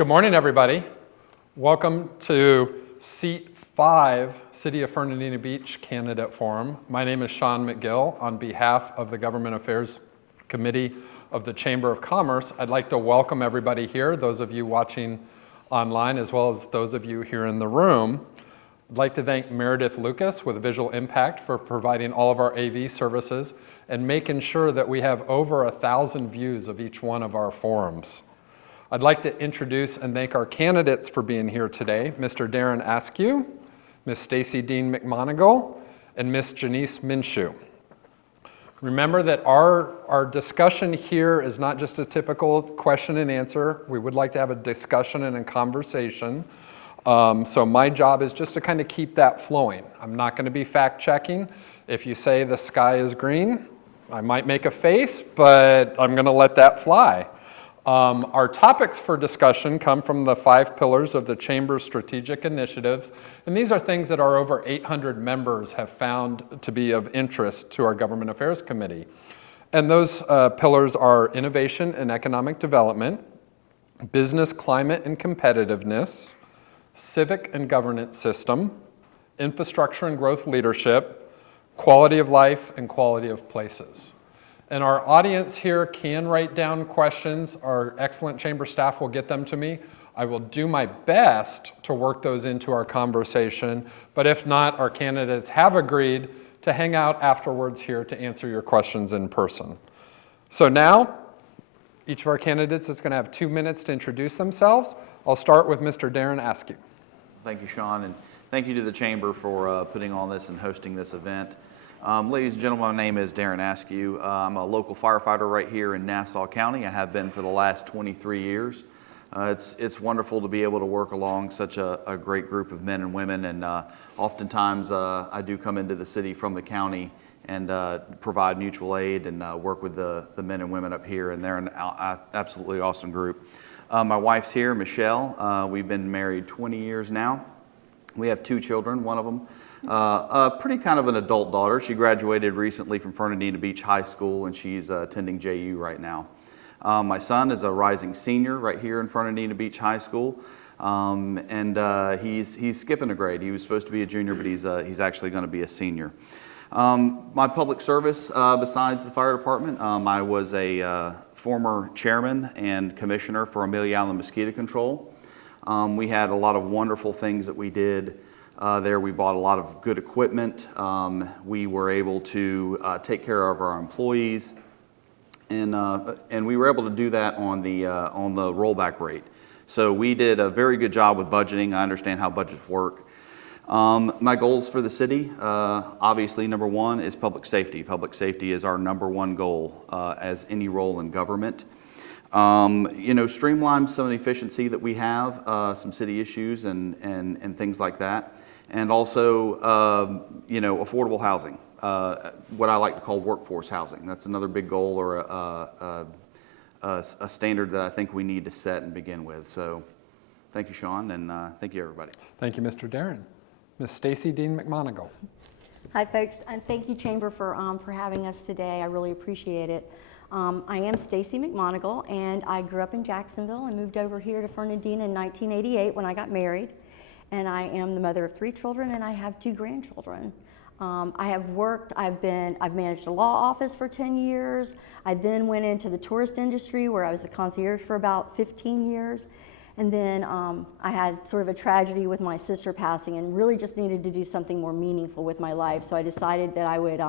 Good morning, everybody. Welcome to Seat 5, City of Fernandina Beach Candidate Forum. My name is Sean McGill. On behalf of the Government Affairs Committee of the Chamber of Commerce, I'd like to welcome everybody here, those of you watching online as well as those of you here in the room. I'd like to thank Meredith Lucas with Visual Impact for providing all of our AV services and making sure that we have over 1,000 views of each one of our forums. I'd like to introduce and thank our candidates for being here today, Mr. Darron Ayscue, Ms. Staci McMonagle, and Ms. Genece Minshew. Remember that our discussion here is not just a typical question and answer. We would like to have a discussion and a conversation. So my job is just to kind of keep that flowing. I'm not going to be fact-checking. If you say the sky is green, I might make a face, but I'm going to let that fly. Our topics for discussion come from the 5 pillars of the Chamber's strategic initiatives, and these are things that our over 800 members have found to be of interest to our Government Affairs Committee. And those pillars are innovation and economic development, business climate and competitiveness, civic and governance system, infrastructure and growth leadership, quality of life, and quality of places. And our audience here can write down questions. Our excellent chamber staff will get them to me. I will do my best to work those into our conversation, but if not, our candidates have agreed to hang out afterwards here to answer your questions in person. So now, each of our candidates is going to have 2 minutes to introduce themselves. I'll start with Mr. Darron Ayscue. Thank you, Sean, and thank you to the Chamber for putting on this and hosting this event. Ladies and gentlemen, my name is Darron Ayscue. I'm a local firefighter right here in Nassau County. I have been for the last 23 years. It's wonderful to be able to work along such a great group of men and women, and oftentimes I do come into the city from the county and provide mutual aid and work with the men and women up here, and they're an absolutely awesome group. My wife's here, Michelle. We've been married 20 years now. We have 2 children, one of them a pretty kind of an adult daughter. She graduated recently from Fernandina Beach High School, and she's attending JU right now. My son is a rising senior right here in Fernandina Beach High School, and he's skipping a grade. He was supposed to be a junior, but he's actually going to be a senior. My public service, besides the fire department, I was a former chairman and commissioner for Amelia Island Mosquito Control. We had a lot of wonderful things that we did there. We bought a lot of good equipment. We were able to take care of our employees, and we were able to do that on the rollback rate. So we did a very good job with budgeting. I understand how budgets work. My goals for the city, obviously, number 1 is public safety. Public safety is our number 1 goal as any role in government. Streamline some of the efficiency that we have, some city issues and things like that. And also, affordable housing, what I like to call workforce housing. That's another big goal or a standard that I think we need to set and begin with. So thank you, Sean, and thank you, everybody. Thank you, Mr. Darron. Ms. Staci McMonagle. Hi, folks, and thank you, Chamber, for having us today. I really appreciate it. I am Staci McMonagle, and I grew up in Jacksonville and moved over here to Fernandina in 1988 when I got married. And I am the mother of 3 children, and I have 2 grandchildren. I've managed a law office for 10 years. I then went into the tourist industry where I was a concierge for about 15 years. And then I had sort of a tragedy with my sister passing and really just needed to do something more meaningful with my life. So I decided that I would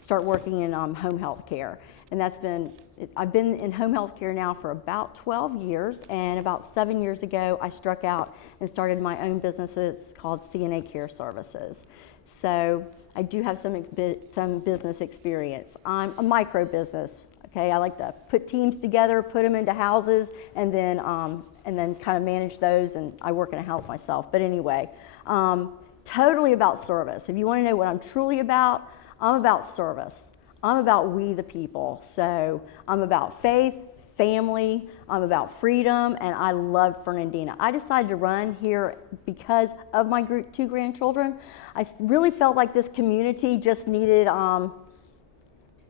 start working in home health care. And I've been in home health care now for about 12 years, and about 7 years ago, I struck out and started my own business. It's called CNA Care Services. So I do have some business experience. I'm a micro business, okay? I like to put teams together, put them into houses, and then kind of manage those, and I work in a house myself. But anyway, totally about service. If you want to know what I'm truly about, I'm about service. I'm about we the people. So I'm about faith, family, I'm about freedom, and I love Fernandina. I decided to run here because of my 2 grandchildren. I really felt like this community just needed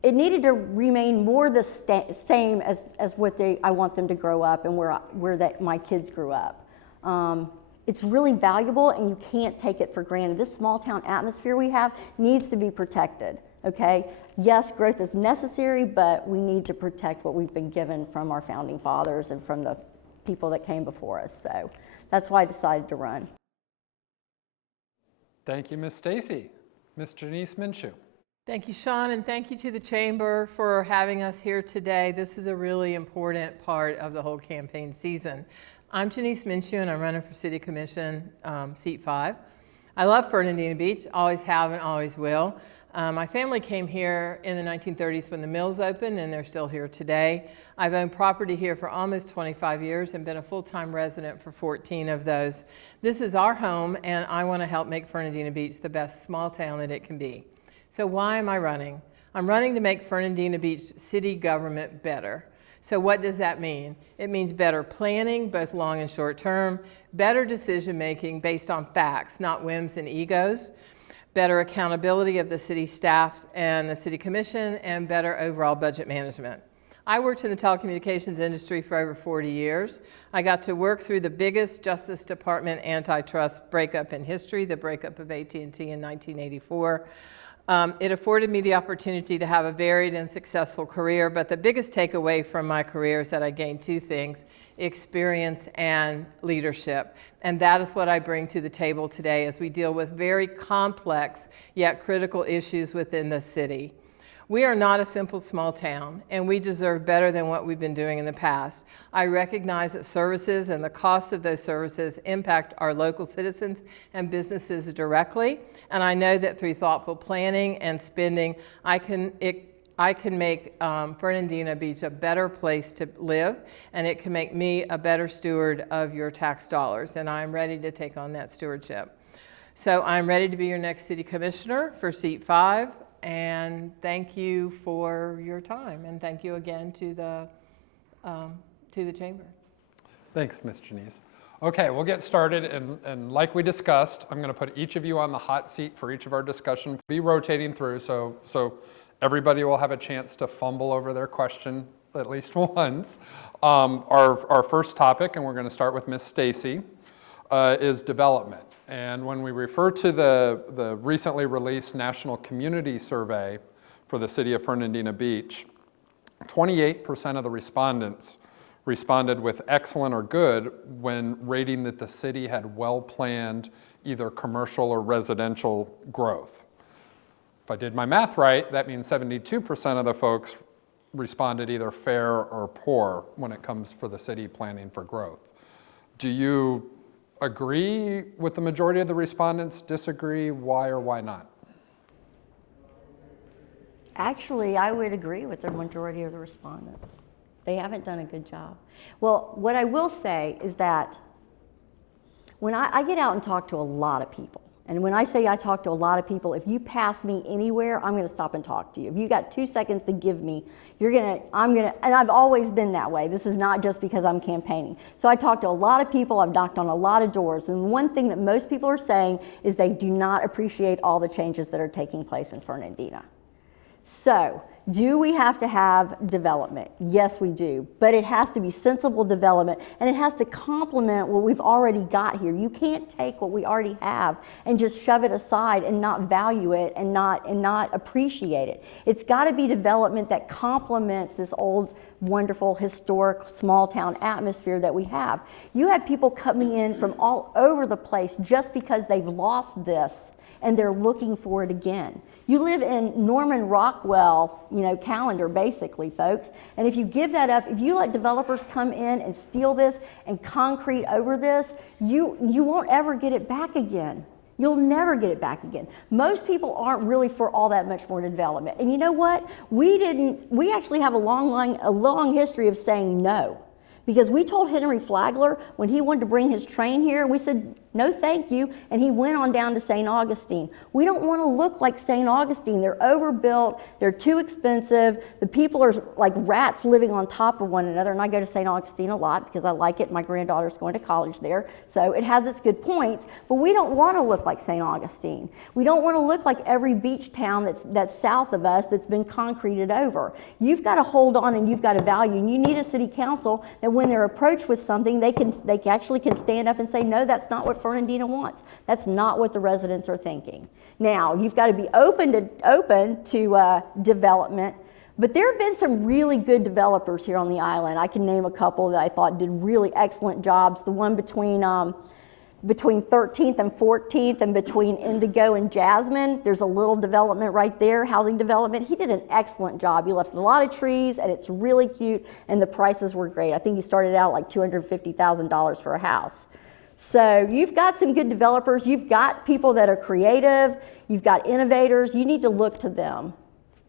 it needed to remain more the same as what I want them to grow up and where my kids grew up. It's really valuable and you can't take it for granted. This small town atmosphere we have needs to be protected, okay? Yes, growth is necessary, but we need to protect what we've been given from our founding fathers and from the people that came before us. So that's why I decided to run. Thank you, Ms. Staci. Ms. Genece Minshew. Thank you, Sean, and thank you to the Chamber for having us here today. This is a really important part of the whole campaign season. I'm Genece Minshew, and I'm running for City Commission, Seat 5. I love Fernandina Beach, always have and always will. My family came here in the 1930s when the mills opened, and they're still here today. I've owned property here for almost 25 years and been a full-time resident for 14 of those. This is our home, and I want to help make Fernandina Beach the best small town that it can be. So why am I running? I'm running to make Fernandina Beach city government better. So what does that mean? It means better planning, both long and short term, better decision making based on facts, not whims and egos, better accountability of the city staff and the city commission, and better overall budget management. I worked in the telecommunications industry for over 40 years. I got to work through the biggest Justice Department antitrust breakup in history, the breakup of AT&T in 1984. It afforded me the opportunity to have a varied and successful career, but the biggest takeaway from my career is that I gained two things: experience and leadership. And that is what I bring to the table today as we deal with very complex yet critical issues within the city. We are not a simple small town, and we deserve better than what we've been doing in the past. I recognize that services and the cost of those services impact our local citizens and businesses directly, and I know that through thoughtful planning and spending, I can make Fernandina Beach a better place to live, and it can make me a better steward of your tax dollars, and I'm ready to take on that stewardship. So I'm ready to be your next city commissioner for Seat 5. And thank you for your time, and thank you again to the Chamber. Thanks, Ms. Genece. Okay, we'll get started, and like we discussed, I'm going to put each of you on the hot seat for each of our discussion. Be rotating through, so everybody will have a chance to fumble over their question at least once. Our first topic, and we're going to start with Ms. Staci, is development. And when we refer to the recently released National Community Survey for the city of Fernandina Beach, 28% of the respondents responded with excellent or good when rating that the city had well-planned either commercial or residential growth. If I did my math right, that means 72% of the folks responded either fair or poor when it comes for the city planning for growth. Do you agree with the majority of the respondents, disagree, why or why not? Actually, I would agree with the majority of the respondents. They haven't done a good job. Well, what I will say is that when I get out and talk to a lot of people, and when I say I talk to a lot of people, if you pass me anywhere, I'm going to stop and talk to you. If you got 2 seconds to give me, and I've always been that way. This is not just because I'm campaigning. So I talk to a lot of people, I've knocked on a lot of doors, and one thing that most people are saying is they do not appreciate all the changes that are taking place in Fernandina. So, do we have to have development? Yes, we do, but it has to be sensible development, and it has to complement what we've already got here. You can't take what we already have and just shove it aside and not value it and not appreciate it. It's got to be development that complements this old, wonderful, historic, small town atmosphere that we have. You have people coming in from all over the place just because they've lost this and they're looking for it again. You live in Norman Rockwell, calendar basically, folks. And if you give that up, if you let developers come in and steal this and concrete over this, you won't ever get it back again. You'll never get it back again. Most people aren't really for all that much more development. And you know what? We actually have a long history of saying no. Because we told Henry Flagler when he wanted to bring his train here, we said, No, thank you. And he went on down to St. Augustine. We don't want to look like St. Augustine. They're overbuilt. They're too expensive. The people are like rats living on top of one another. And I go to St. Augustine a lot because I like it. My granddaughter's going to college there. So it has its good points. But we don't want to look like St. Augustine. We don't want to look like every beach town that's south of us that's been concreted over. You've got to hold on and you've got to value. And you need a city council that when they're approached with something, they actually can stand up and say, no, that's not what Fernandina wants. That's not what the residents are thinking. Now, you've got to be open to development, but there have been some really good developers here on the island. I can name a couple that I thought did really excellent jobs. The one between 13th and 14th and between Indigo and Jasmine, there's a little development right there, housing development. He did an excellent job. He left a lot of trees and it's really cute and the prices were great. I think he started out like $250,000 for a house. So you've got some good developers, you've got people that are creative, you've got innovators, you need to look to them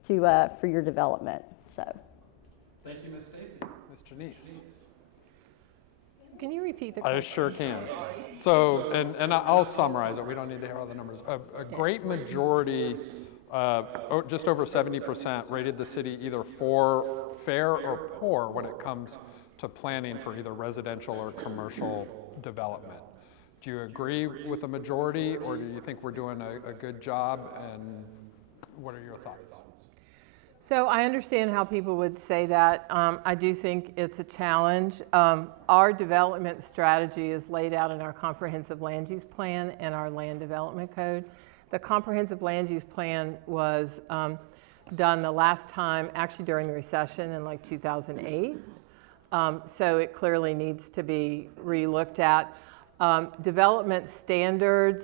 for your development. So. Thank you, Ms. Staci. Ms. Genece. Can you repeat the question? I sure can. So, and I'll summarize it. We don't need to hear all the numbers. A great majority, just over 70%, rated the city either for fair or poor when it comes to planning for either residential or commercial development. Do you agree with the majority, or do you think we're doing a good job, and what are your thoughts? So I understand how people would say that. I do think it's a challenge. Our development strategy is laid out in our comprehensive land use plan and our land development code. The comprehensive land use plan was done the last time, actually during the recession in like 2008. So it clearly needs to be re-looked at. Development standards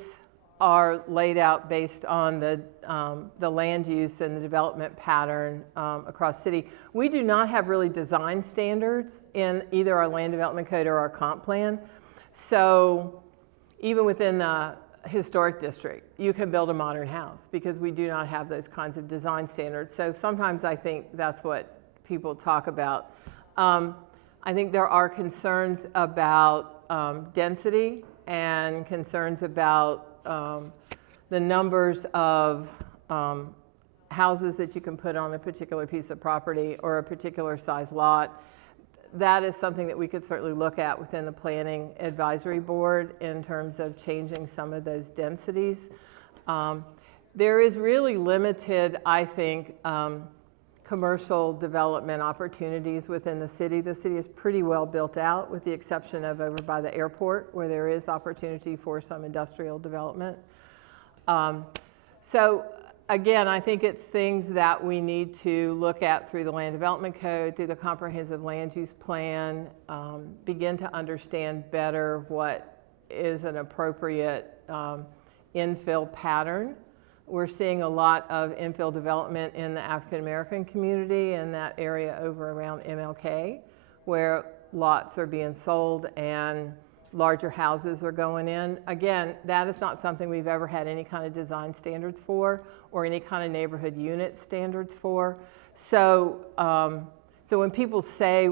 are laid out based on the land use and the development pattern across city. We do not have really design standards in either our land development code or our comp plan. So even within the historic district, you can build a modern house because we do not have those kinds of design standards. So sometimes I think that's what people talk about. I think there are concerns about density and concerns about the numbers of houses that you can put on a particular piece of property or a particular size lot. That is something that we could certainly look at within the Planning Advisory Board in terms of changing some of those densities. There is really limited, I think, commercial development opportunities within the city. The city is pretty well built out with the exception of over by the airport where there is opportunity for some industrial development. So again, I think it's things that we need to look at through the land development code, through the comprehensive land use plan, begin to understand better what is an appropriate infill pattern. We're seeing a lot of infill development in the African American community in that area over around MLK, where lots are being sold and larger houses are going in. Again, that is not something we've ever had any kind of design standards for or any kind of neighborhood unit standards for. So, so when people say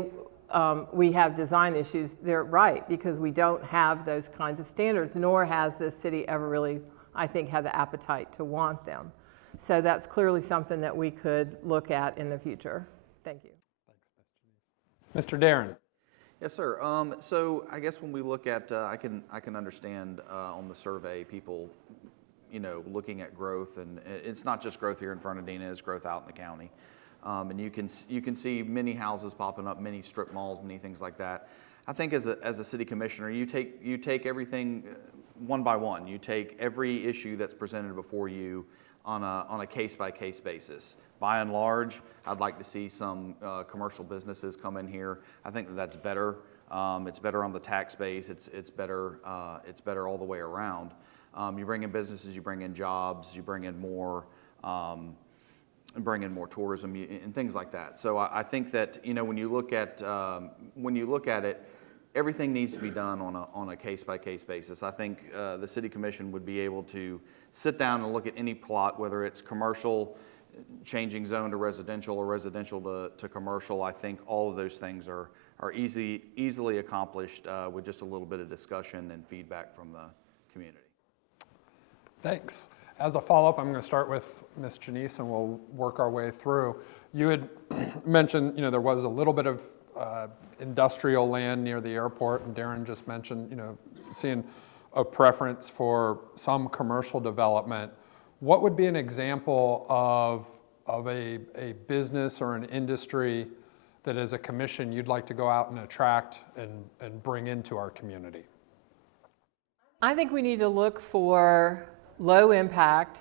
we have design issues, they're right, because we don't have those kinds of standards, nor has this city ever really, I think, had the appetite to want them. So that's clearly something that we could look at in the future. Thank you. Mr. Darron. Yes, sir. So I guess when we look at, I can understand on the survey people, looking at growth, and it's not just growth here in Fernandina, it's growth out in the county. And you can see many houses popping up, many strip malls, many things like that. I think as a city commissioner, you take everything one by one. You take every issue that's presented before you on a case-by-case basis. By and large, I'd like to see some commercial businesses come in here. I think that's better. It's better on the tax base. It's better all the way around. You bring in businesses, you bring in jobs, you bring in more tourism and things like that. So I think that when you look at it, everything needs to be done on a case-by-case basis. I think the City Commission would be able to sit down and look at any plot, whether it's commercial, changing zone to residential, or residential to commercial. I think all of those things are easily accomplished with just a little bit of discussion and feedback from community. Thanks. As a follow-up, I'm going to start with Ms. Genece, and we'll work our way through. You had mentioned, there was a little bit of industrial land near the airport, and Darron just mentioned, seeing a preference for some commercial development. What would be an example of a business or an industry that as a commission you'd like to go out and attract and bring into our community? I think we need to look for low impact,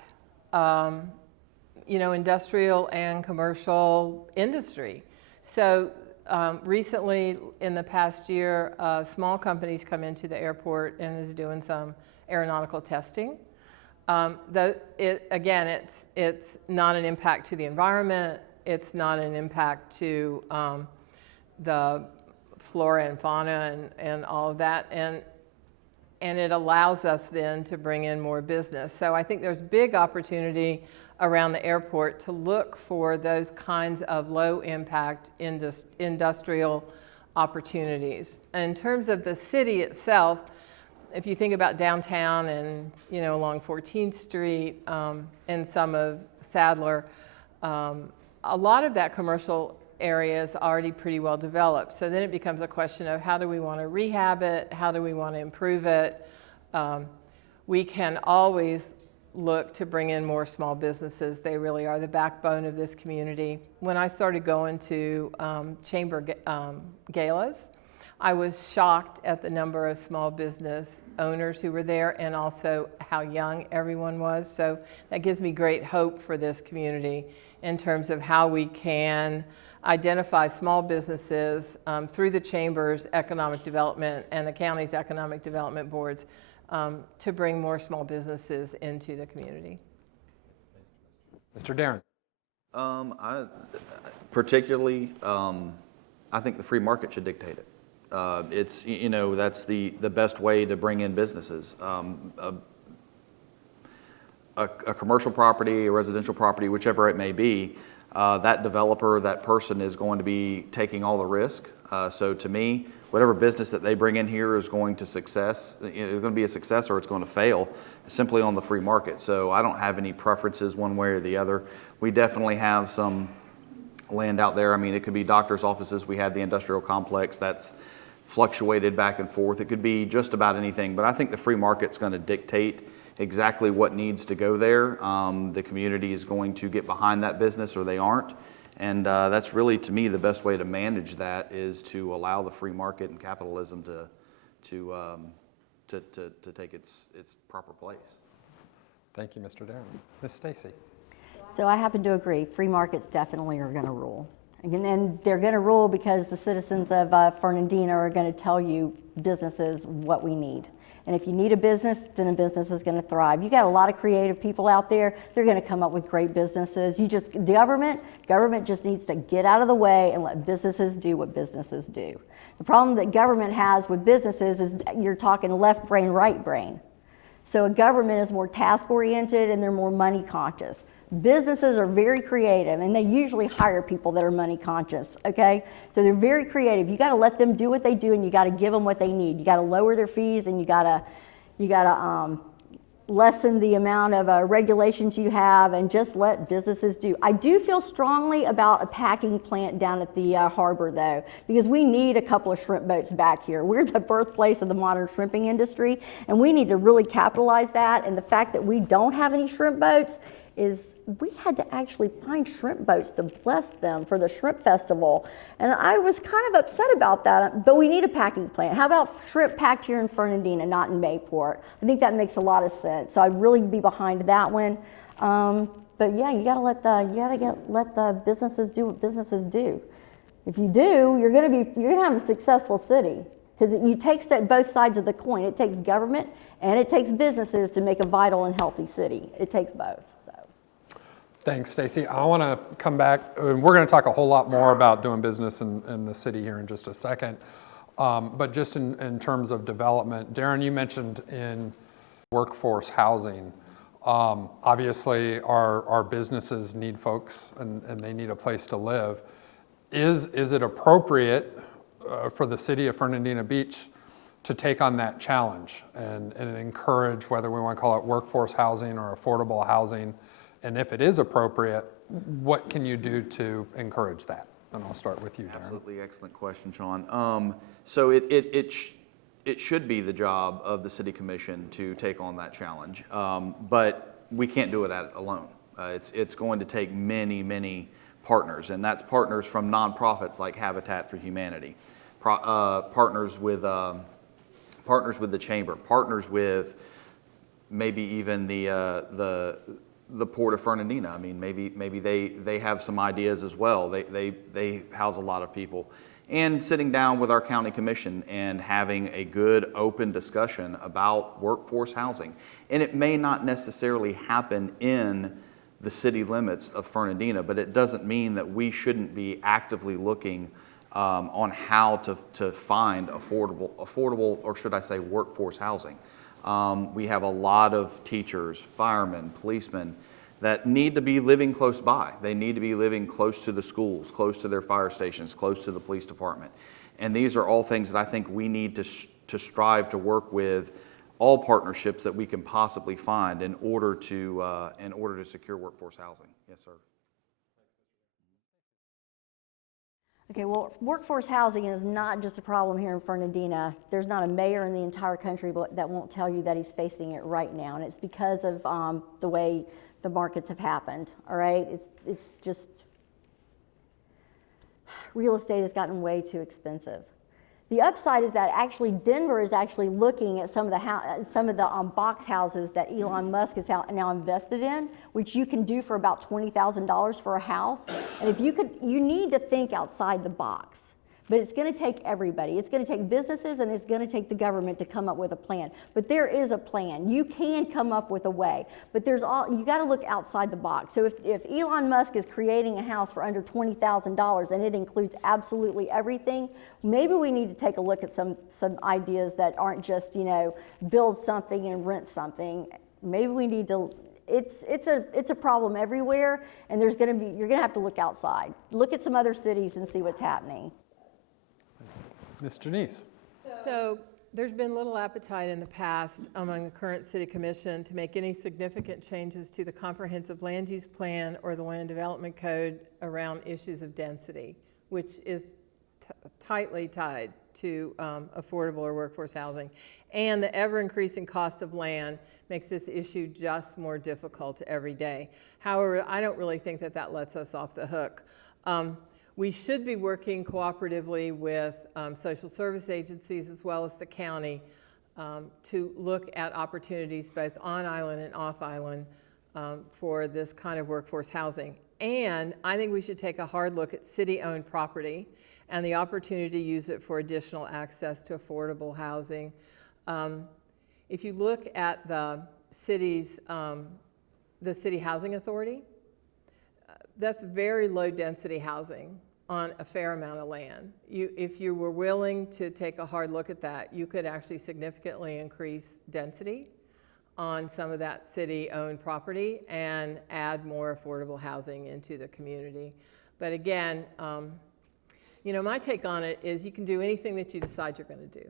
industrial and commercial industry. So recently, in the past year, small companies come into the airport and is doing some aeronautical testing. It's not an impact to the environment. It's not an impact to the flora and fauna and all of that. And it allows us then to bring in more business. So I think there's big opportunity around the airport to look for those kinds of low impact industrial opportunities. In terms of the city itself, if you think about downtown and along 14th Street and some of Sadler, a lot of that commercial area is already pretty well developed. So then it becomes a question of how do we want to rehab it? How do we want to improve it? We can always look to bring in more small businesses. They really are the backbone of this community. When I started going to chamber galas, I was shocked at the number of small business owners who were there and also how young everyone was. So that gives me great hope for this community in terms of how we can identify small businesses through the Chamber's economic development and the county's economic development boards to bring more small businesses into the community. Mr. Darron. Particularly, I think the free market should dictate it. It's, that's the best way to bring in businesses. A commercial property, a residential property, whichever it may be, that developer, that person is going to be taking all the risk. So to me, whatever business that they bring in here is going to success. It's going to be a success or it's going to fail simply on the free market. So I don't have any preferences one way or the other. We definitely have some land out there. I mean, it could be doctor's offices. We had the industrial complex that's fluctuated back and forth. It could be just about anything. But I think the free market's going to dictate exactly what needs to go there. The community is going to get behind that business or they aren't. And that's really, to me, the best way to manage that is to allow the free market and capitalism to take its proper place. Thank you, Mr. Darron. Ms. Staci. So I happen to agree. Free markets definitely are going to rule. And they're going to rule because the citizens of Fernandina are going to tell you businesses what we need. And if you need a business, then a business is going to thrive. You got a lot of creative people out there. They're going to come up with great businesses. Government just needs to get out of the way and let businesses do what businesses do. The problem that government has with businesses is you're talking left brain, right brain. So a government is more task oriented and they're more money conscious. Businesses are very creative and they usually hire people that are money conscious, okay? So they're very creative. You gotta let them do what they do and you gotta give them what they need. You gotta lower their fees and you gotta lessen the amount of regulations you have and just let businesses do. I do feel strongly about a packing plant down at the harbor though, because we need a couple of shrimp boats back here. We're the birthplace of the modern shrimping industry and we need to really capitalize that, and the fact that we don't have any shrimp boats is we had to actually find shrimp boats to bless them for the shrimp festival. And I was kind of upset about that, but we need a packing plant. How about shrimp packed here in Fernandina, not in Mayport? I think that makes a lot of sense. So I'd really be behind that one. But yeah, you gotta let the businesses do what businesses do. If you do, you're gonna have a successful city. Because it takes both sides of the coin. It takes government and it takes businesses to make a vital and healthy city. It takes both. Thanks, Staci. I want to come back, and we're going to talk a whole lot more about doing business in the city here in just a second. But just in terms of development, Darron, you mentioned in workforce housing, obviously our businesses need folks and they need a place to live. Is it appropriate for the city of Fernandina Beach to take on that challenge and encourage, whether we want to call it workforce housing or affordable housing, and if it is appropriate, what can you do to encourage that? And I'll start with you, Darron. Absolutely excellent question, Sean. So it should be the job of the City Commission to take on that challenge, but we can't do it alone. It's going to take many, many partners, and that's partners from nonprofits like Habitat for Humanity, partners with the Chamber, partners with maybe even the Port of Fernandina. I mean, maybe they have some ideas as well. They house a lot of people. And sitting down with our county commission and having a good open discussion about workforce housing. And it may not necessarily happen in the city limits of Fernandina, but it doesn't mean that we shouldn't be actively looking on how to find affordable, or should I say workforce housing. We have a lot of teachers, firemen, policemen that need to be living close by. They need to be living close to the schools, close to their fire stations, close to the police department. And these are all things that I think we need to strive to work with all partnerships that we can possibly find in order to secure workforce housing. Yes, sir. Okay, well, workforce housing is not just a problem here in Fernandina. There's not a mayor in the entire country that won't tell you that he's facing it right now, and it's because of the way the markets have happened, all right? It's just, real estate has gotten way too expensive. The upside is that actually Denver is actually looking at some of the box houses that Elon Musk is now invested in, which you can do for about $20,000 for a house. And if you need to think outside the box. But it's going to take everybody. It's going to take businesses, and it's going to take the government to come up with a plan. But there is a plan. You can come up with a way. But you got to look outside the box. So if Elon Musk is creating a house for under $20,000 and it includes absolutely everything, maybe we need to take a look at some ideas that aren't just, build something and rent something. Maybe we need to. It's a problem everywhere, and you're going to have to look outside. Look at some other cities and see what's happening. Ms. Genece. So there's been little appetite in the past among the current city commission to make any significant changes to the comprehensive land use plan or the land development code around issues of density, which is tightly tied to affordable or workforce housing. And the ever-increasing cost of land makes this issue just more difficult every day. However, I don't really think that lets us off the hook. We should be working cooperatively with social service agencies as well as the county to look at opportunities both on island and off island for this kind of workforce housing. And I think we should take a hard look at city-owned property and the opportunity to use it for additional access to affordable housing. If you look at the city housing authority, that's very low density housing on a fair amount of land. If you were willing to take a hard look at that, you could actually significantly increase density on some of that city-owned property and add more affordable housing into the community. But again, my take on it is you can do anything that you decide you're going to do.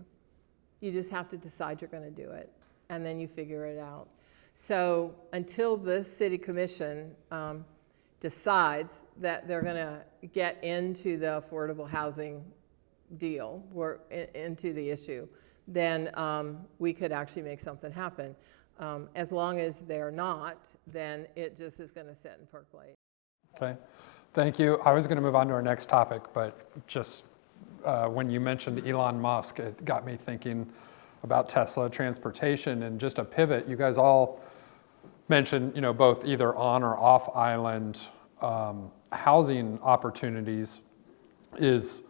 You just have to decide you're going to do it, and then you figure it out. So until this city commission decides that they're going to get into the affordable housing deal or into the issue, then we could actually make something happen. As long as they're not, then it just is going to sit and percolate. Okay, thank you. I was going to move on to our next topic, but just when you mentioned Elon Musk, it got me thinking about Tesla transportation. And just a pivot, you guys all mentioned, both either on or off island housing opportunities. Is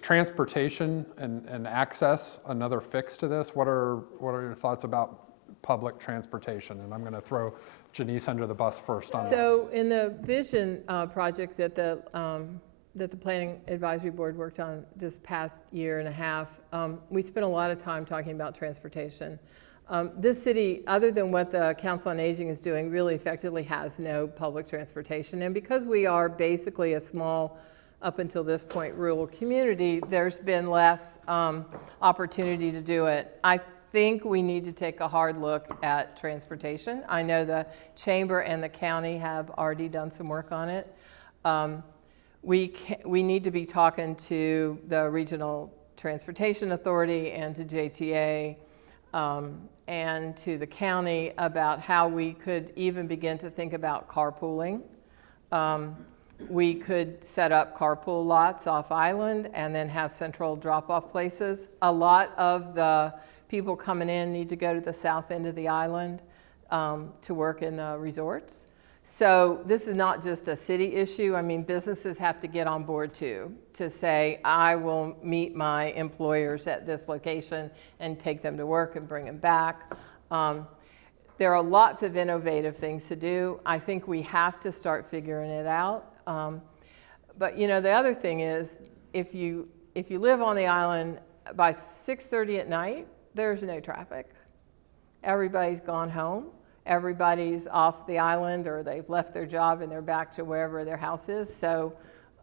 transportation and access another fix to this? What are your thoughts about public transportation? And I'm going to throw Genece under the bus first on this. So in the vision project that the Planning Advisory Board worked on this past year and a half, we spent a lot of time talking about transportation. This city, other than what the Council on Aging is doing, really effectively has no public transportation. And because we are basically a small up until this point, rural community, there's been less opportunity to do it. I think we need to take a hard look at transportation. I know the chamber and the county have already done some work on it. We need to be talking to the Regional Transportation Authority and to JTA and to the county about how we could even begin to think about carpooling. We could set up carpool lots off island and then have central drop-off places. A lot of the people coming in need to go to the south end of the island to work in the resorts. So this is not just a city issue. I mean, businesses have to get on board too, to say, I will meet my employers at this location and take them to work and bring them back. There are lots of innovative things to do. I think we have to start figuring it out. But you know, the other thing is, if you live on the island, by 6:30 at night, there's no traffic. Everybody's gone home. Everybody's off the island, or they've left their job and they're back to wherever their house is. So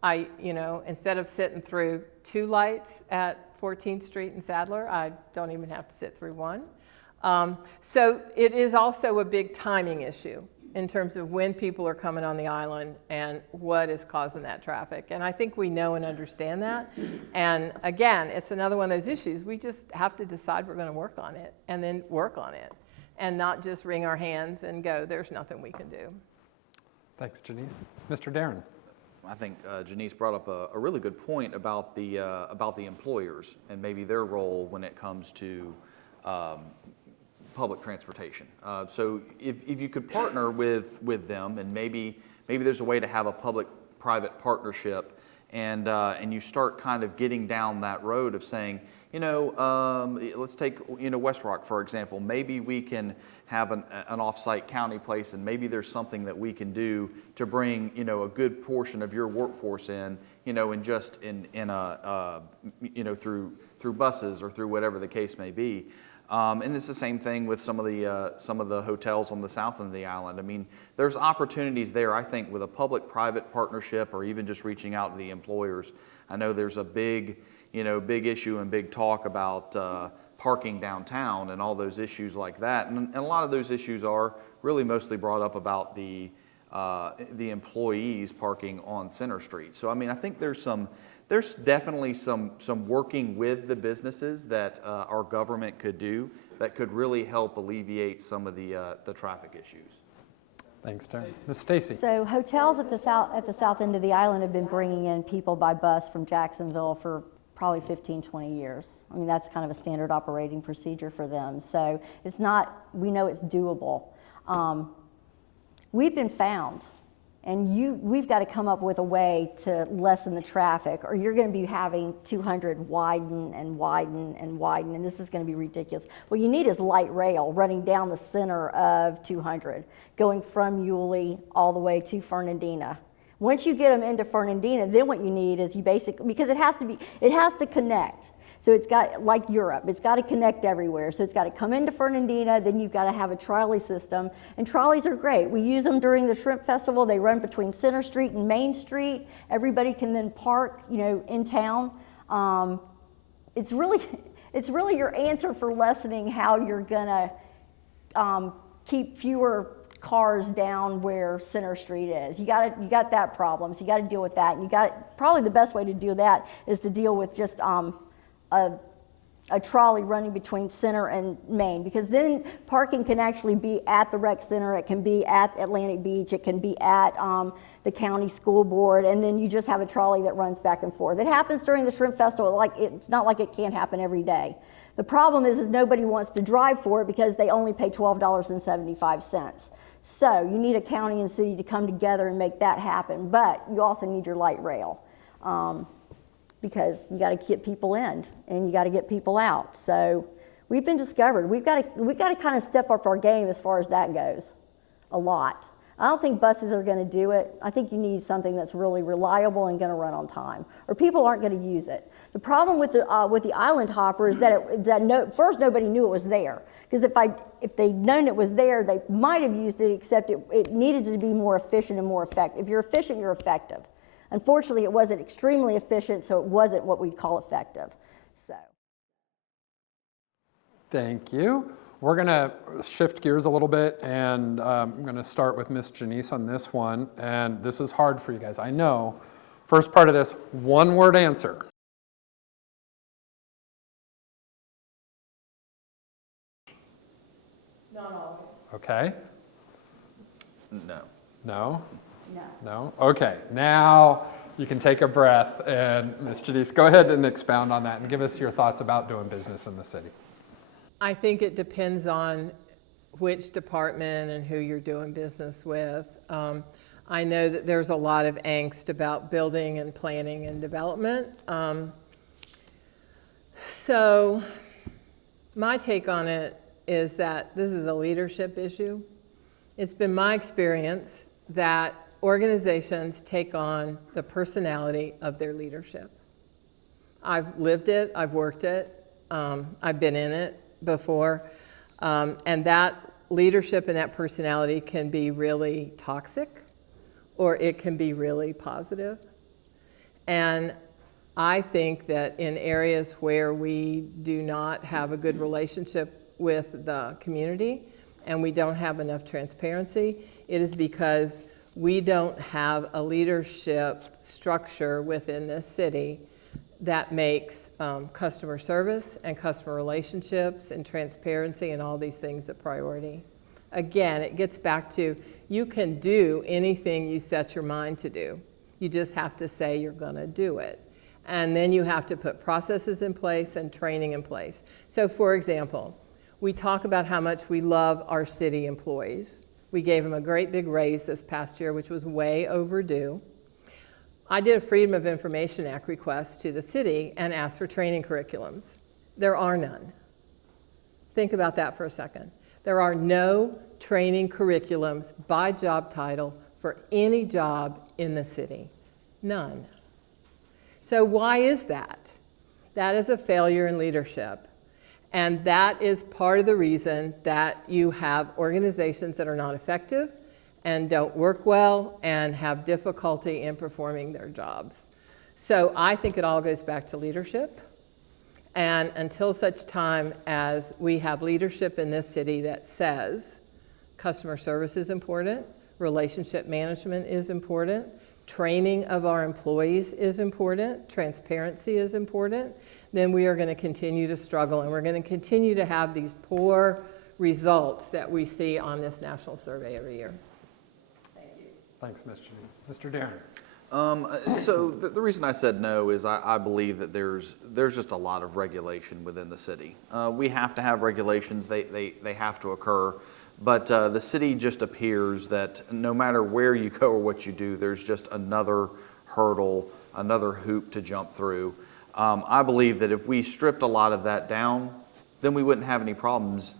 instead of sitting through 2 lights at 14th Street and Sadler, I don't even have to sit through 1. So it is also a big timing issue in terms of when people are coming on the island and what is causing that traffic. And I think we know and understand that. And again, it's another one of those issues. We just have to decide we're going to work on it and then work on it and not just wring our hands and go, there's nothing we can do. Thanks, Genece. Mr. Darron. I think Genece brought up a really good point about the employers and maybe their role when it comes to public transportation. So if you could partner with them, and maybe there's a way to have a public-private partnership, and you start kind of getting down that road of saying, let's take West Rock for example. Maybe we can have an off-site county place, and maybe there's something that we can do to bring a good portion of your workforce in, through buses or through whatever the case may be. And it's the same thing with some of the hotels on the south end of the island. I mean, there's opportunities there, I think, with a public-private partnership, or even just reaching out to the employers. I know there's a big issue and big talk about parking downtown and all those issues like that. And a lot of those issues are really mostly brought up about the employees parking on Center Street. So I mean, I think there's definitely some working with the businesses that our government could do that could really help alleviate some of the traffic issues. Thanks, Darren. Ms. Staci. So hotels at the south end of the island have been bringing in people by bus from Jacksonville for probably 15, 20 years. I mean, that's kind of a standard operating procedure for them. So it's not, we know it's doable. We've been found, and we've got to come up with a way to lessen the traffic, or you're going to be having 200 widen and widen and widen, and this is going to be ridiculous. What you need is light rail running down the center of 200, going from Yulee all the way to Fernandina. Once you get them into Fernandina, then what you need is because it has to connect. So it's got, like Europe, it's got to connect everywhere. So it's got to come into Fernandina, then you've got to have a trolley system. And trolleys are great. We use them during the Shrimp Festival. They run between Center Street and Main Street. Everybody can then park, in town. It's really your answer for lessening how you're gonna keep fewer cars down where Center Street is. You got that problem, so you got to deal with that. And probably the best way to do that is to deal with just a trolley running between Center and Main, because then parking can actually be at the rec center, it can be at Atlantic Beach, it can be at the county school board, and then you just have a trolley that runs back and forth. It happens during the Shrimp Festival. It's not like it can't happen every day. The problem is nobody wants to drive for it because they only pay $12.75. So you need a county and city to come together and make that happen, but you also need your light rail. Because you got to get people in and you got to get people out. So we've been discovered. We've got to kind of step up our game as far as that goes, a lot. I don't think buses are going to do it. I think you need something that's really reliable and going to run on time, or people aren't going to use it. The problem with the Island Hopper is that first nobody knew it was there. Because if they'd known it was there, they might have used it, except it needed to be more efficient and more effective. If you're efficient, you're effective. Unfortunately, it wasn't extremely efficient, so it wasn't what we'd call effective. So. Thank you. We're going to shift gears a little bit, and I'm going to start with Miss Genece on this one. And this is hard for you guys, I know. First part of this, one-word answer. Not all. Okay. No. No? No. No? Okay. Now you can take a breath, and Ms. Genece, go ahead and expound on that and give us your thoughts about doing business in the city. I think it depends on which department and who you're doing business with. I know that there's a lot of angst about building and planning and development. So my take on it is that this is a leadership issue. It's been my experience that organizations take on the personality of their leadership. I've lived it, I've worked it, I've been in it before, and that leadership and that personality can be really toxic, or it can be really positive. And I think that in areas where we do not have a good relationship with the community and we don't have enough transparency, it is because we don't have a leadership structure within this city that makes customer service and customer relationships and transparency and all these things a priority. Again, it gets back to you can do anything you set your mind to do. You just have to say you're going to do it. And then you have to put processes in place and training in place. So for example, we talk about how much we love our city employees. We gave them a great big raise this past year, which was way overdue. I did a Freedom of Information Act request to the city and asked for training curriculums. There are none. Think about that for a second. There are no training curriculums by job title for any job in the city. None. So why is that? That is a failure in leadership. And that is part of the reason that you have organizations that are not effective and don't work well and have difficulty in performing their jobs. So I think it all goes back to leadership. And until such time as we have leadership in this city that says customer service is important, relationship management is important, training of our employees is important, transparency is important, then we are going to continue to struggle and we're going to continue to have these poor results that we see on this national survey every year. Thank you. Thanks, Ms. Genece. Mr. Darron. So the reason I said no is I believe that there's just a lot of regulation within the city. We have to have regulations, they have to occur, but the city just appears that no matter where you go or what you do, there's just another hurdle, another hoop to jump through. I believe that if we stripped a lot of that down, then we wouldn't have any problems,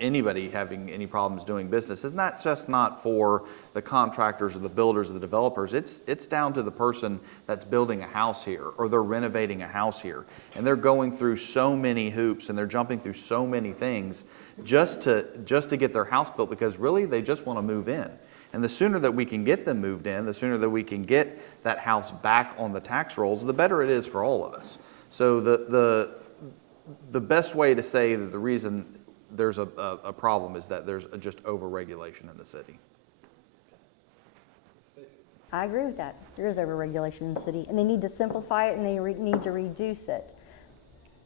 anybody having any problems doing business. And that's just not for the contractors or the builders or the developers. It's down to the person that's building a house here or they're renovating a house here. And they're going through so many hoops and they're jumping through so many things just to get their house built, because really they just want to move in. And the sooner that we can get them moved in, the sooner that we can get that house back on the tax rolls, the better it is for all of us. So the best way to say that the reason there's a problem is that there's just over-regulation in the city. I agree with that. There is overregulation in the city, and they need to simplify it and they need to reduce it.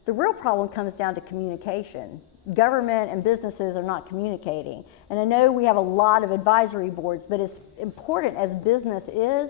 The real problem comes down to communication. Government and businesses are not communicating. And I know we have a lot of advisory boards, but as important as business is,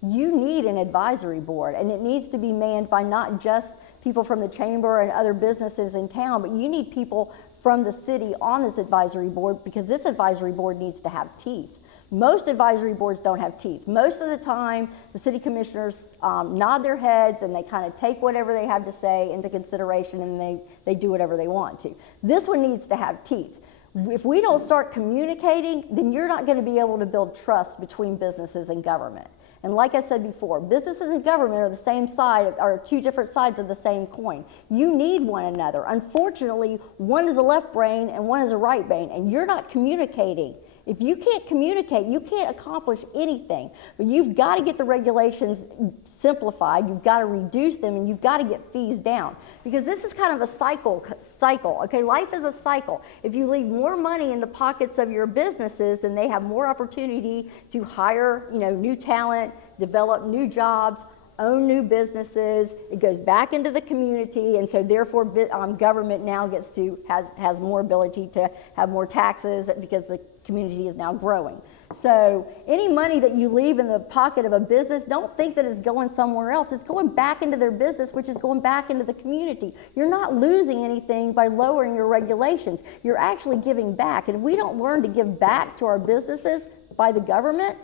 you need an advisory board, and it needs to be manned by not just people from the chamber and other businesses in town, but you need people from the city on this advisory board, because this advisory board needs to have teeth. Most advisory boards don't have teeth. Most of the time, the city commissioners nod their heads and they kind of take whatever they have to say into consideration, and they do whatever they want to. This one needs to have teeth. If we don't start communicating, then you're not going to be able to build trust between businesses and government. And like I said before, businesses and government are the same side, are two different sides of the same coin. You need one another. Unfortunately, one is a left brain and one is a right brain, and you're not communicating If you can't communicate, you can't accomplish anything. But you've got to get the regulations simplified, you've got to reduce them, and you've got to get fees down. Because this is kind of a cycle, okay? Life is a cycle. If you leave more money in the pockets of your businesses, then they have more opportunity to hire, new talent, develop new jobs, own new businesses. It goes back into the community, and so therefore government now has more ability to have more taxes because the community is now growing. So any money that you leave in the pocket of a business, don't think that it's going somewhere else. It's going back into their business, which is going back into the community. You're not losing anything by lowering your regulations. You're actually giving back. And if we don't learn to give back to our businesses by the government,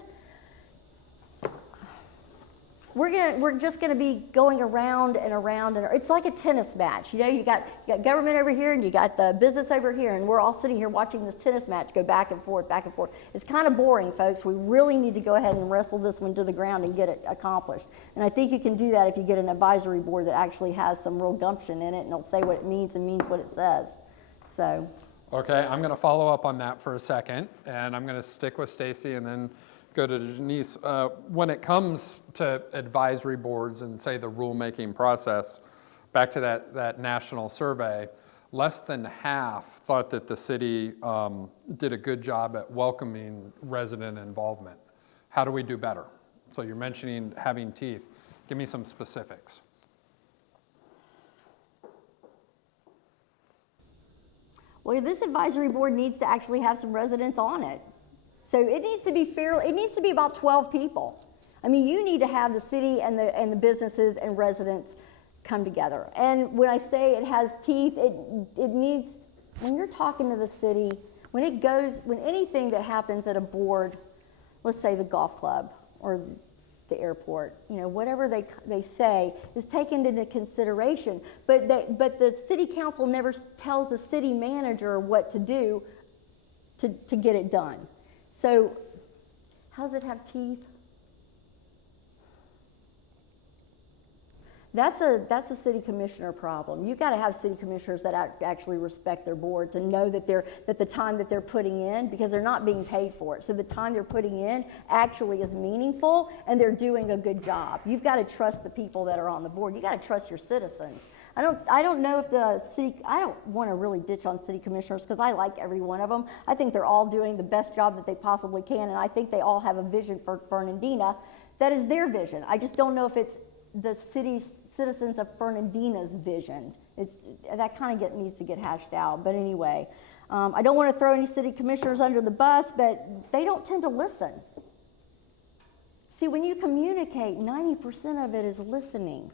we're just going to be going around and around, and it's like a tennis match. You got government over here, and you got the business over here, and we're all sitting here watching this tennis match go back and forth, back and forth. It's kind of boring, folks. We really need to go ahead and wrestle this one to the ground and get it accomplished. And I think you can do that if you get an advisory board that actually has some real gumption in it, and it'll say what it means and means what it says. So. Okay, I'm going to follow up on that for a second, and I'm going to stick with Staci and then go to Genece. When it comes to advisory boards and say the rulemaking process, back to that national survey, less than half thought that the city did a good job at welcoming resident involvement. How do we do better? So you're mentioning having teeth. Give me some specifics. Well, this advisory board needs to actually have some residents on it. So it needs to be fair. It needs to be about 12 people. I mean, you need to have the city and the businesses and residents come together. And when I say it has teeth, it needs, when you're talking to the city, when anything that happens at a board, let's say the golf club or the airport, whatever they say is taken into consideration. But the city council never tells the city manager what to do to get it done. So, how does it have teeth? That's a city commissioner problem. You've got to have city commissioners that actually respect their boards and know that the time that they're putting in, because they're not being paid for it. So the time they're putting in actually is meaningful and they're doing a good job. You've got to trust the people that are on the board. You got to trust your citizens. I don't know if I don't want to really ditch on city commissioners because I like every one of them. I think they're all doing the best job that they possibly can, and I think they all have a vision for Fernandina that is their vision. I just don't know if it's the citizens of Fernandina's vision. That kind of needs to get hashed out. But anyway, I don't want to throw any city commissioners under the bus, but they don't tend to listen. See, when you communicate, 90% of it is listening,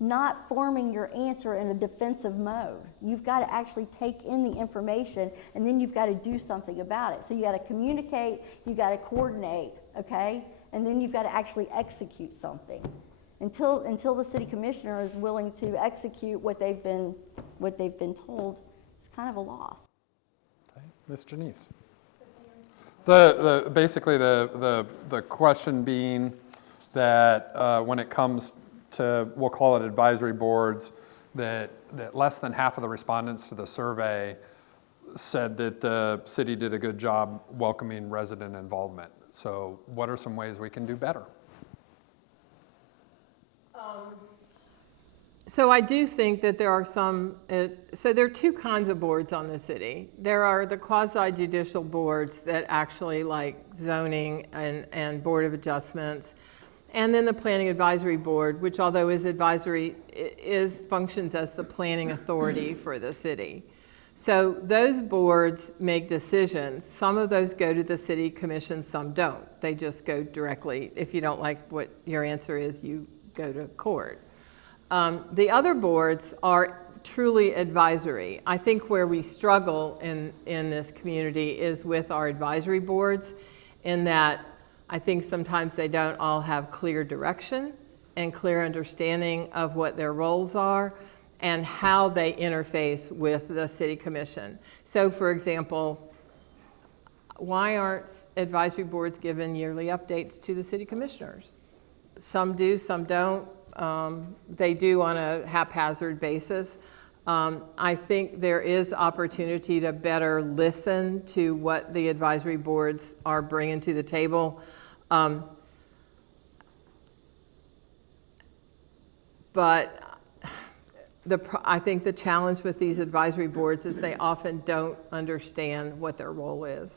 not forming your answer in a defensive mode. You've got to actually take in the information, and then you've got to do something about it. So you got to communicate, you got to coordinate, okay? And then you've got to actually execute something. Until the city commissioner is willing to execute what they've been told, it's kind of a loss. Okay, Ms. Genece. Basically the question being that when it comes to, we'll call it advisory boards, that less than half of the respondents to the survey said that the city did a good job welcoming resident involvement. So what are some ways we can do better? So I do think that there are some, so there are two kinds of boards on the city. There are the quasi-judicial boards that actually like zoning and board of adjustments, and then the planning advisory board, which although is advisory, functions as the planning authority for the city. So those boards make decisions. Some of those go to the city commission, some don't. They just go directly. If you don't like what your answer is, you go to court. The other boards are truly advisory. I think where we struggle in this community is with our advisory boards, in that I think sometimes they don't all have clear direction and clear understanding of what their roles are and how they interface with the city commission. So for example, why aren't advisory boards given yearly updates to the city commissioners? Some do, some don't. They do on a haphazard basis. I think there is opportunity to better listen to what the advisory boards are bringing to the table. But I think the challenge with these advisory boards is they often don't understand what their role is.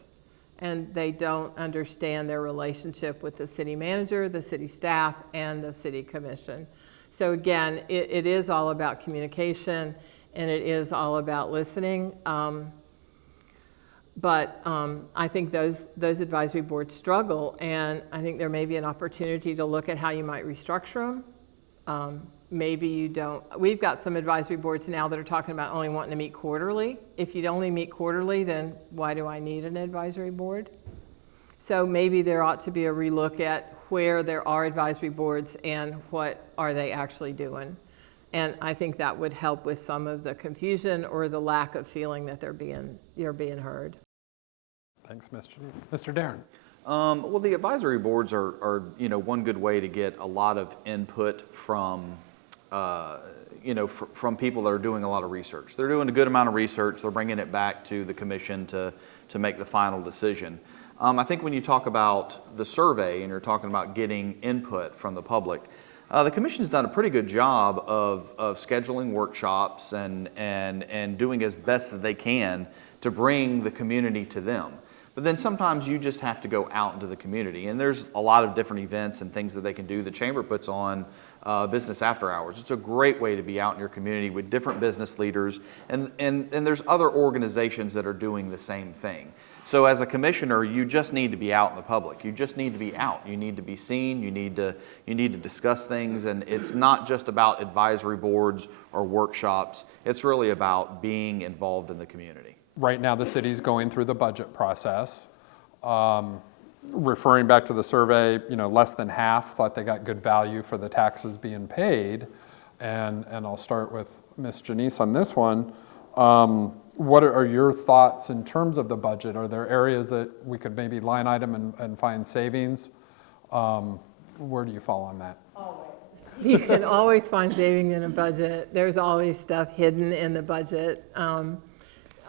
And they don't understand their relationship with the city manager, the city staff, and the city commission. So again, it is all about communication, and it is all about listening. But I think those advisory boards struggle, and I think there may be an opportunity to look at how you might restructure them. Maybe you don't. We've got some advisory boards now that are talking about only wanting to meet quarterly. If you'd only meet quarterly, then why do I need an advisory board? So maybe there ought to be a relook at where there are advisory boards and what are they actually doing. And I think that would help with some of the confusion or the lack of feeling that you're being heard. Thanks, Ms. Genece. Mr. Darron. Well, the advisory boards are one good way to get a lot of input from from people that are doing a lot of research. They're doing a good amount of research. They're bringing it back to the commission to make the final decision. I think when you talk about the survey and you're talking about getting input from the public, the commission's done a pretty good job of scheduling workshops and doing as best that they can to bring the community to them. But then sometimes you just have to go out into the community, and there's a lot of different events and things that they can do. The chamber puts on business after hours. It's a great way to be out in your community with different business leaders, and there's other organizations that are doing the same thing. So as a commissioner, you just need to be out in the public. You just need to be out. You need to be seen. You need to discuss things, and it's not just about advisory boards or workshops. It's really about being involved in the community. Right now, the city's going through the budget process. Referring back to the survey, less than half thought they got good value for the taxes being paid. And I'll start with Ms. Genece on this one. What are your thoughts in terms of the budget? Are there areas that we could maybe line item and find savings? Where do you fall on that? You can always find savings in a budget. There's always stuff hidden in the budget.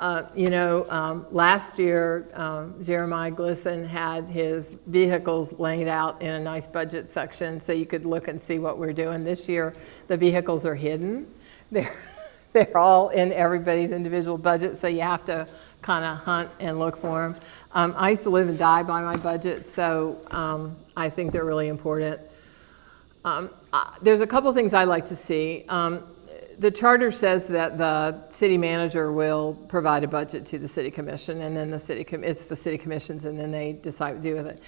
Last year, Jeremiah Glisson had his vehicles laid out in a nice budget section so you could look and see what we're doing. This year, the vehicles are hidden. They're all in everybody's individual budget, so you have to kind of hunt and look for them. I used to live and die by my budget, so I think they're really important. There's a couple things I like to see. The charter says that the city manager will provide a budget to the city commission, and then it's the city commissions, and then they decide what to do with it.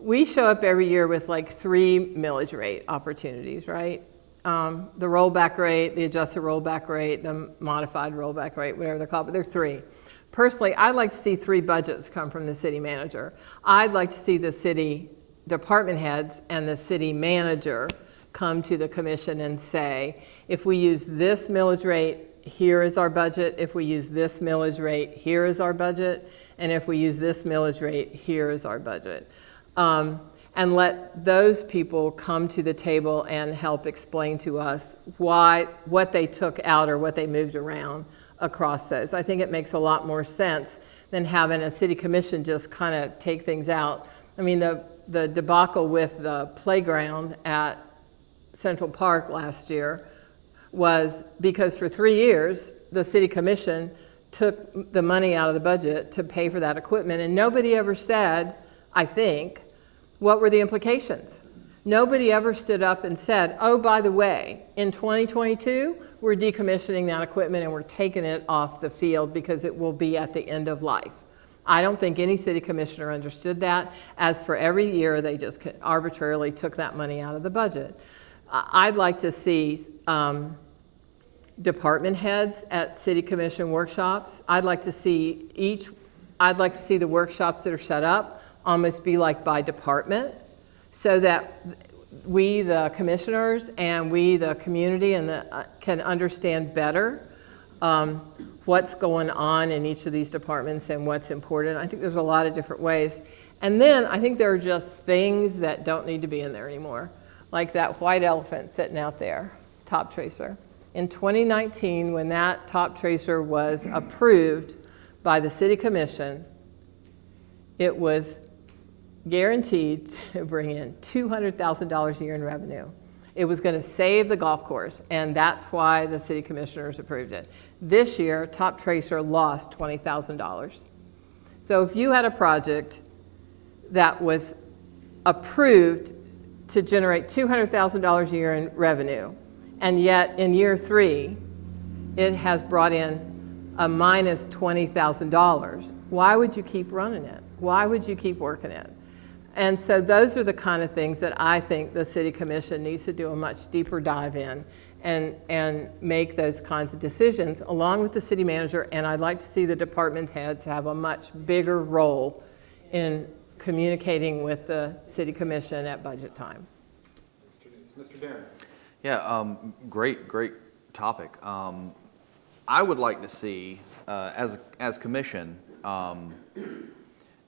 We show up every year with like 3 millage rate opportunities, right? The rollback rate, the adjusted rollback rate, the modified rollback rate, whatever they're called, but there are 3. Personally, I'd like to see 3 budgets come from the city manager. I'd like to see the city department heads and the city manager come to the commission and say, if we use this millage rate, here is our budget. If we use this millage rate, here is our budget. And if we use this millage rate, here is our budget. And let those people come to the table and help explain to us what they took out or what they moved around across those. I think it makes a lot more sense than having a city commission just kind of take things out. I mean, the debacle with the playground at Central Park last year was because for 3 years, the city commission took the money out of the budget to pay for that equipment, and nobody ever said, I think, what were the implications? Nobody ever stood up and said, oh, by the way, in 2022, we're decommissioning that equipment and we're taking it off the field because it will be at the end of life. I don't think any city commissioner understood that. As for every year, they just arbitrarily took that money out of the budget. I'd like to see department heads at city commission workshops. I'd like to see the workshops that are set up almost be like by department, so that we, the commissioners, and we, the community, and can understand better what's going on in each of these departments and what's important. I think there's a lot of different ways. And then I think there are just things that don't need to be in there anymore, like that white elephant sitting out there, top tracer. In 2019, when that top tracer was approved by the City Commission, it was guaranteed to bring in $200,000 a year in revenue. It was going to save the golf course, and that's why the City Commissioners approved it. This year, Top Tracer lost $20,000. So if you had a project that was approved to generate $200,000 a year in revenue, and yet in year 3, it has brought in a minus $20,000, why would you keep running it? Why would you keep working it? And so those are the kind of things that I think the City Commission needs to do a much deeper dive in and make those kinds of decisions along with the city manager. And I'd like to see the department heads have a much bigger role in communicating with the City Commission at budget time. Mr. Darron. Yeah, great topic. I would like to see, as commission,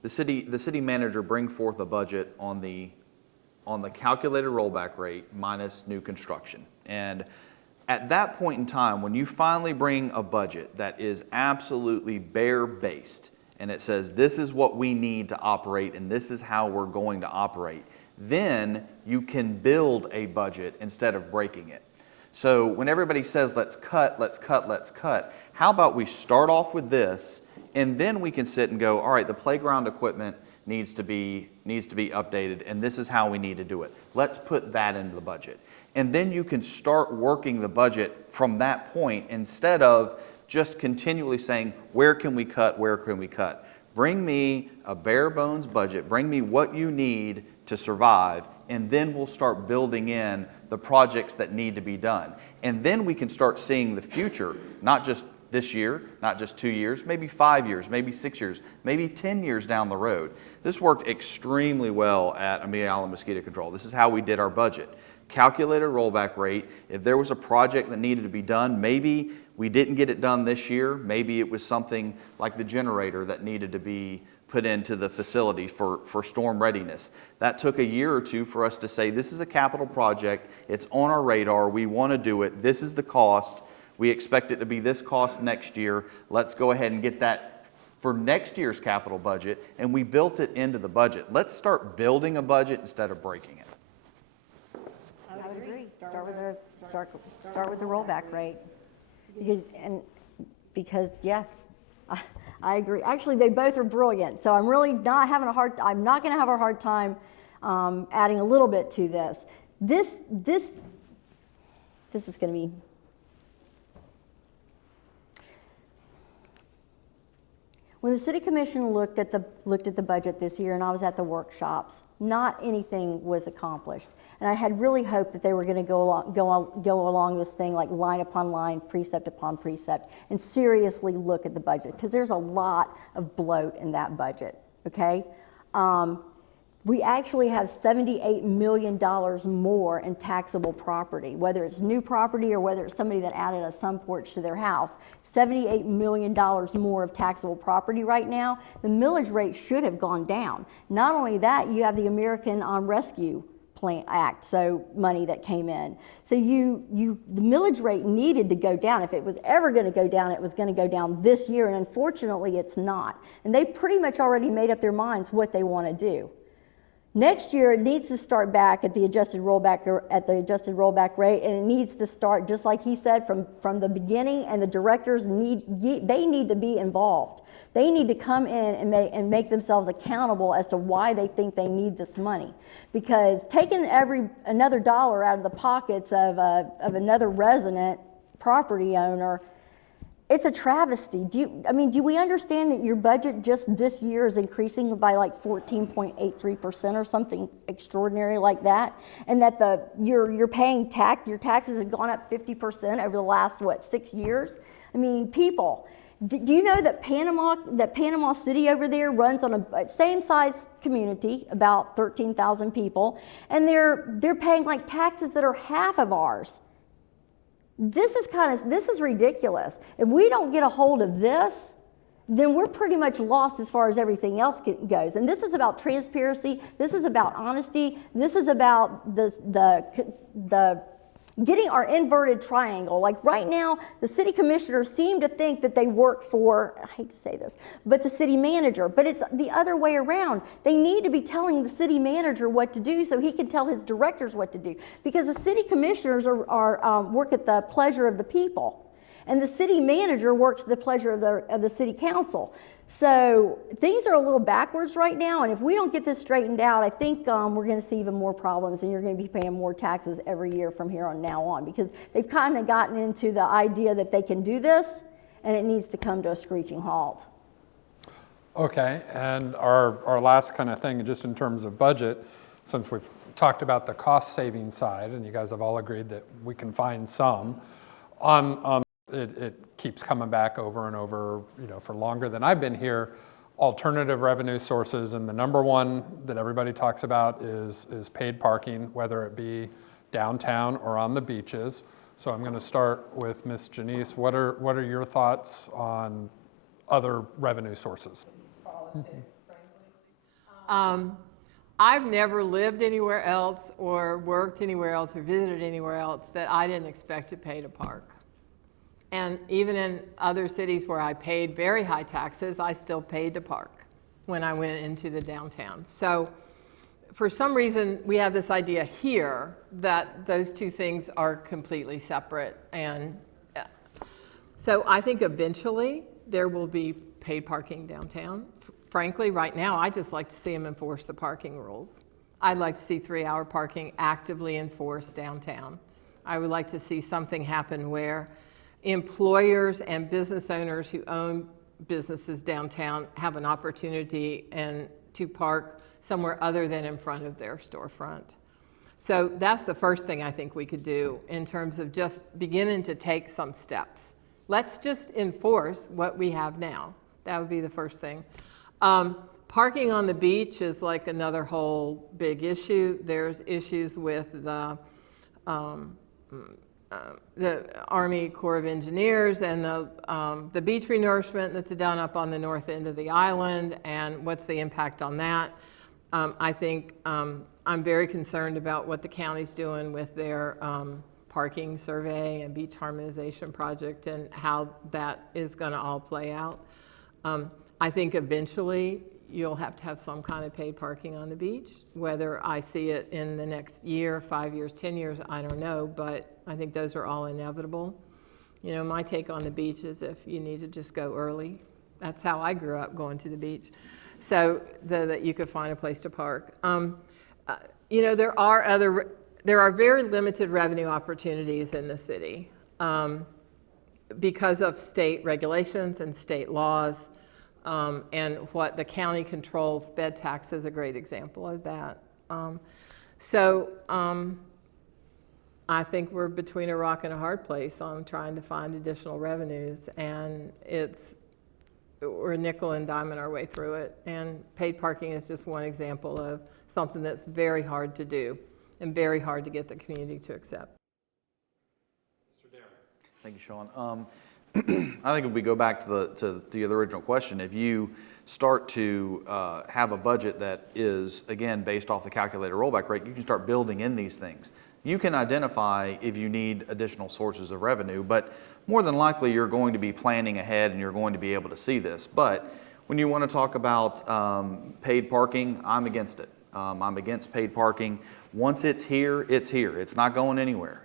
the city manager bring forth a budget on the calculated rollback rate minus new construction. And at that point in time, when you finally bring a budget that is absolutely bare-based, and it says this is what we need to operate and this is how we're going to operate, then you can build a budget instead of breaking it. So when everybody says let's cut, how about we start off with this, and then we can sit and go, all right, the playground equipment needs to be updated, and this is how we need to do it. Let's put that into the budget. And then you can start working the budget from that point instead of just continually saying, where can we cut, where can we cut? Bring me a bare bones budget, bring me what you need to survive, and then we'll start building in the projects that need to be done. And then we can start seeing the future, not just this year, not just 2 years, maybe 5 years, maybe 6 years, maybe 10 years down the road. This worked extremely well at Amelia Island Mosquito Control. This is how we did our budget. Calculated rollback rate. If there was a project that needed to be done, maybe we didn't get it done this year. Maybe it was something like the generator that needed to be put into the facility for storm readiness. That took a year or two for us to say, this is a capital project. It's on our radar. We want to do it. This is the cost. We expect it to be this cost next year. Let's go ahead and get that for next year's capital budget, and we built it into the budget. Let's start building a budget instead of breaking it. I would agree. Start with the rollback rate. Because yeah, I agree. Actually, they both are brilliant. So I'm really not having I'm not going to have a hard time adding a little bit to this. This is going to be. When the City Commission looked at the budget this year, and I was at the workshops, not anything was accomplished. And I had really hoped that they were going to go along this thing like line upon line, precept upon precept, and seriously look at the budget, because there's a lot of bloat in that budget, okay? We actually have $78 million more in taxable property, whether it's new property or whether it's somebody that added a sun porch to their house. $78 million more of taxable property right now. The millage rate should have gone down. Not only that, you have the American Rescue Plan Act, so money that came in. So the millage rate needed to go down. If it was ever going to go down, it was going to go down this year, and unfortunately it's not. And they pretty much already made up their minds what they want to do. Next year, it needs to start back at the adjusted rollback rate, and it needs to start, just like he said, from the beginning. And the directors need to be involved. They need to come in and make themselves accountable as to why they think they need this money. Because taking another dollar out of the pockets of another resident property owner, it's a travesty. Do we understand that your budget just this year is increasing by like 14.83% or something extraordinary like that? And that you're paying your taxes have gone up 50% over the last, 6 years? I mean, people, do you know that Panama City over there runs on a same size community, about 13,000 people, and they're paying like taxes that are half of ours? This is ridiculous. If we don't get a hold of this, then we're pretty much lost as far as everything else goes. And this is about transparency. This is about honesty. This is about the getting our inverted triangle. Like right now, the city commissioners seem to think that they work for, I hate to say this, but the city manager, but it's the other way around. They need to be telling the city manager what to do so he can tell his directors what to do, because the city commissioners work at the pleasure of the people, and the city manager works at the pleasure of the city council. So things are a little backwards right now, and if we don't get this straightened out, I think we're going to see even more problems, and you're going to be paying more taxes every year from here on now on, because they've kind of gotten into the idea that they can do this, and it needs to come to a screeching halt. Okay, and our last kind of thing, just in terms of budget, since we've talked about the cost-saving side, and you guys have all agreed that we can find some, it keeps coming back over and over, for longer than I've been here, alternative revenue sources, and the number one that everybody talks about is paid parking, whether it be downtown or on the beaches. So I'm going to start with Ms. Genece. What are your thoughts on other revenue sources? I've never lived anywhere else or worked anywhere else or visited anywhere else that I didn't expect to pay to park. And even in other cities where I paid very high taxes, I still paid to park when I went into the downtown. So for some reason, we have this idea here that those two things are completely separate. And so I think eventually there will be paid parking downtown. Frankly, right now, I just like to see them enforce the parking rules. I'd like to see 3-hour parking actively enforced downtown. I would like to see something happen where employers and business owners who own businesses downtown have an opportunity to park somewhere other than in front of their storefront. So that's the first thing I think we could do in terms of just beginning to take some steps. Let's just enforce what we have now. That would be the first thing. Parking on the beach is like another whole big issue. There's issues with the Army Corps of Engineers and the beach renourishment that's done up on the north end of the island, and what's the impact on that. I think I'm very concerned about what the county's doing with their parking survey and beach harmonization project and how that is going to all play out. I think eventually you'll have to have some kind of paid parking on the beach. Whether I see it in the next year, 5 years, 10 years, I don't know, but I think those are all inevitable. My take on the beach is if you need to just go early. That's how I grew up, going to the beach. So that you could find a place to park. There are very limited revenue opportunities in the city because of state regulations and state laws. And what the county controls. Bed tax is a great example of that. I think we're between a rock and a hard place on trying to find additional revenues, and we're nickel and diming our way through it. And paid parking is just one example of something that's very hard to do and very hard to get the community to accept. Mr. Darron. Thank you, Sean. I think if we go back to the original question, if you start to have a budget that is, again, based off the calculated rollback rate, you can start building in these things. You can identify if you need additional sources of revenue, but more than likely you're going to be planning ahead and you're going to be able to see this. But when you want to talk about paid parking, I'm against it. I'm against paid parking. Once it's here, it's here. It's not going anywhere.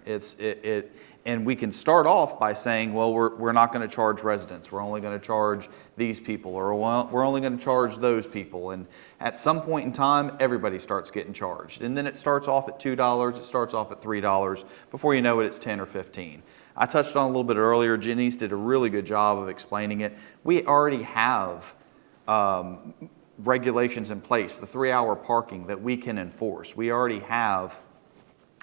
And we can start off by saying, well, we're not going to charge residents. We're only going to charge these people, or we're only going to charge those people. And at some point in time, everybody starts getting charged. And then it starts off at $2, it starts off at $3. Before you know it, it's 10 or 15. I touched on a little bit earlier. Genece did a really good job of explaining it. We already have regulations in place, the 3-hour parking that we can enforce. We already have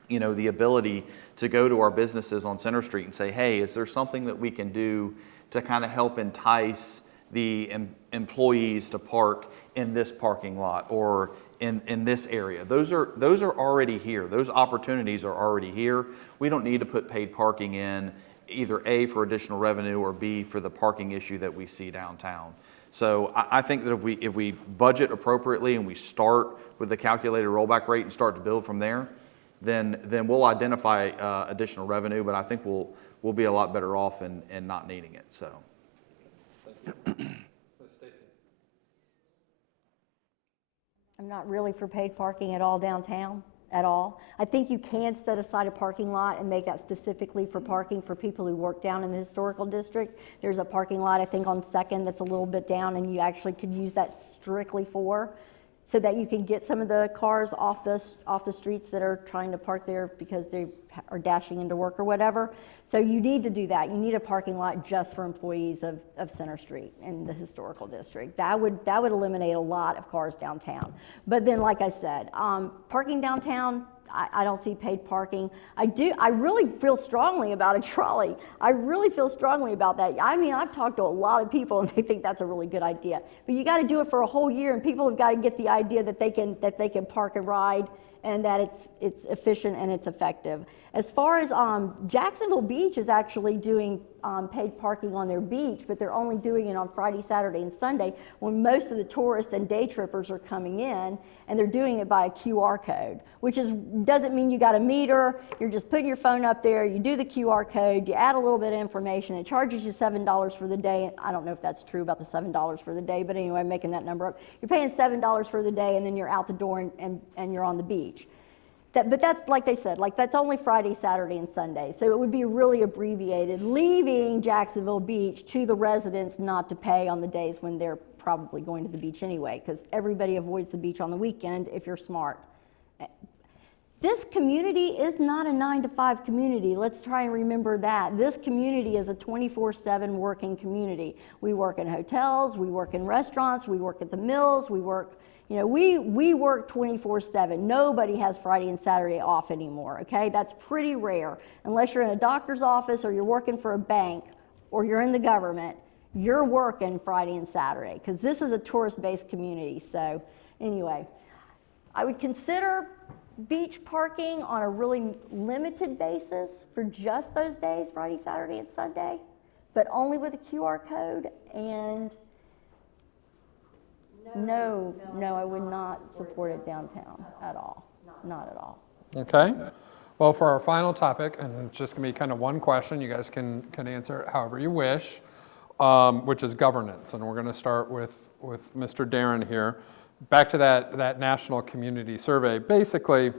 the ability to go to our businesses on Center Street and say, hey, is there something that we can do to kind of help entice the employees to park in this parking lot or in this area? Those are already here. Those opportunities are already here. We don't need to put paid parking in, either A, for additional revenue, or B, for the parking issue that we see downtown. So I think that if we budget appropriately and we start with the calculated rollback rate and start to build from there, then we'll identify additional revenue, but I think we'll be a lot better off in not needing it, so. Ms. Staci. I'm not really for paid parking at all downtown, at all. I think you can set aside a parking lot and make that specifically for parking for people who work down in the historical district. There's a parking lot, I think, on Second that's a little bit down, and you actually could use that strictly for, so that you can get some of the cars off the streets that are trying to park there because they are dashing into work or whatever. So you need to do that. You need a parking lot just for employees of Center Street and the historical district. That would eliminate a lot of cars downtown. But then, like I said, parking downtown, I don't see paid parking. I really feel strongly about a trolley. I really feel strongly about that. I mean, I've talked to a lot of people and they think that's a really good idea. But you got to do it for a whole year, and people have got to get the idea that they can park and ride, and that it's efficient and it's effective. As far as Jacksonville Beach is actually doing paid parking on their beach, but they're only doing it on Friday, Saturday, and Sunday when most of the tourists and day trippers are coming in, and they're doing it by a QR code, which doesn't mean you got a meter. You're just putting your phone up there, you do the QR code, you add a little bit of information, it charges you $7 for the day. I don't know if that's true about the $7 for the day, but anyway, I'm making that number up. You're paying $7 for the day, and then you're out the door and you're on the beach. But that's, like they said, that's only Friday, Saturday, and Sunday. So it would be really abbreviated, leaving Jacksonville Beach to the residents not to pay on the days when they're probably going to the beach anyway, because everybody avoids the beach on the weekend if you're smart. This community is not a 9-to-5 community. Let's try and remember that. This community is a 24/7 working community. We work in hotels, we work in restaurants, we work at the mills, we work, we work 24/7. Nobody has Friday and Saturday off anymore, okay? That's pretty rare. Unless you're in a doctor's office or you're working for a bank or you're in the government, you're working Friday and Saturday, because this is a tourist-based community. So anyway, I would consider beach parking on a really limited basis for just those days, Friday, Saturday, and Sunday, but only with a QR code. And no, I would not support it downtown at all, not at all. Okay. Well, for our final topic, and it's just going to be kind of one question, you guys can answer it however you wish, which is governance. And we're going to start with Mr. Darron here. Back to that national community survey. Basically,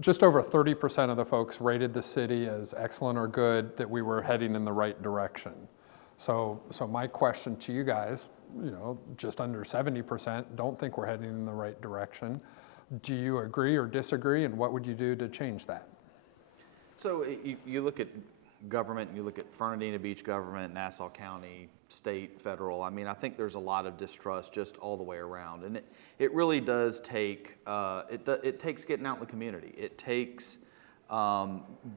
just over 30% of the folks rated the city as excellent or good, that we were heading in the right direction. So my question to you guys, just under 70% don't think we're heading in the right direction. Do you agree or disagree, and what would you do to change that? So you look at government, you look at Fernandina Beach government, Nassau County, state, federal. I mean, I think there's a lot of distrust just all the way around, and it really does take it takes getting out in the community. It takes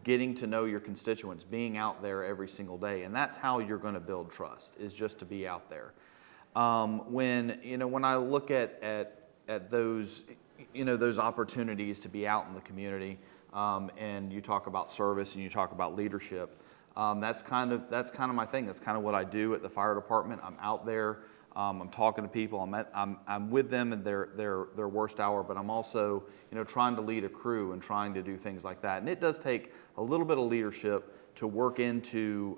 getting to know your constituents, being out there every single day, and that's how you're going to build trust, is just to be out there. When I look at those those opportunities to be out in the community, and you talk about service and you talk about leadership, that's kind of my thing. That's kind of what I do at the fire department. I'm out there. I'm talking to people. I'm with them in their worst hour, but I'm also trying to lead a crew and trying to do things like that. And it does take a little bit of leadership to work into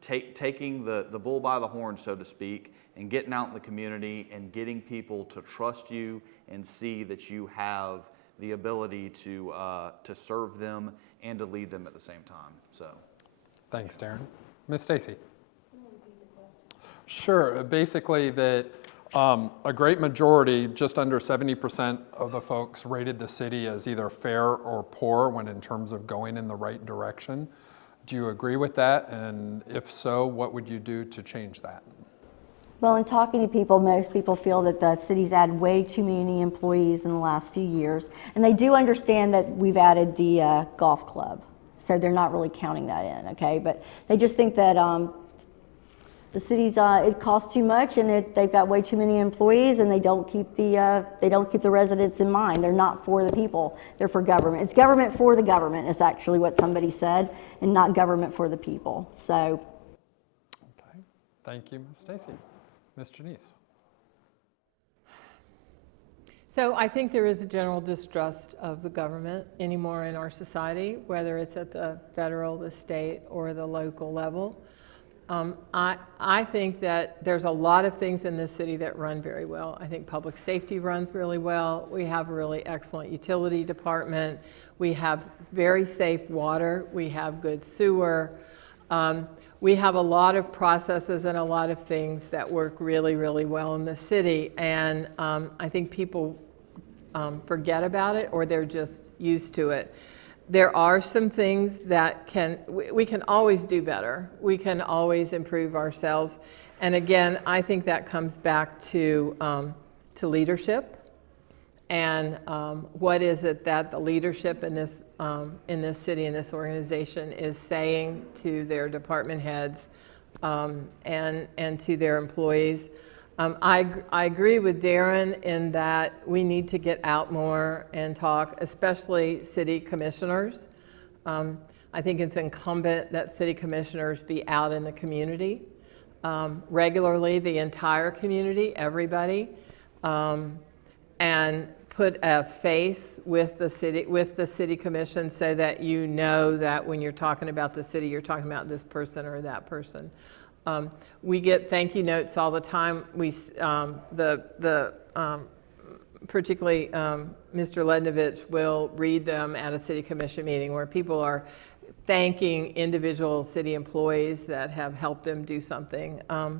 taking the bull by the horn, so to speak, and getting out in the community and getting people to trust you and see that you have the ability to serve them and to lead them at the same time. So, thanks, Darron. Ms. Staci. Sure. Basically, that a great majority, just under 70% of the folks rated the city as either fair or poor when in terms of going in the right direction. Do you agree with that? And if so, what would you do to change that? Well, in talking to people, most people feel that the city's added way too many employees in the last few years. And they do understand that we've added the golf club. So they're not really counting that in, okay? But they just think that the city's, it costs too much, and they've got way too many employees, and they don't keep the residents in mind. They're not for the people, they're for government. It's government for the government is actually what somebody said, and not government for the people, so. Okay, thank you, Ms. Staci. Ms. Genece. So I think there is a general distrust of the government anymore in our society, whether it's at the federal, the state, or the local level. I think that there's a lot of things in this city that run very well. I think public safety runs really well. We have a really excellent utility department. We have very safe water. We have good sewer. We have a lot of processes and a lot of things that work really, really well in the city. And I think people forget about it, or they're just used to it. There are some things that we can always do better. We can always improve ourselves. And again, I think that comes back to leadership. And what is it that the leadership in this city, in this organization, is saying to their department heads and to their employees? I agree with Darron in that we need to get out more and talk, especially city commissioners. I think it's incumbent that city commissioners be out in the community regularly, the entire community, everybody, and put a face with the city commission, so that you know that when you're talking about the city, you're talking about this person or that person. We get thank you notes all the time. Particularly Mr. Lednovich will read them at a city commission meeting, where people are thanking individual city employees that have helped them do something. I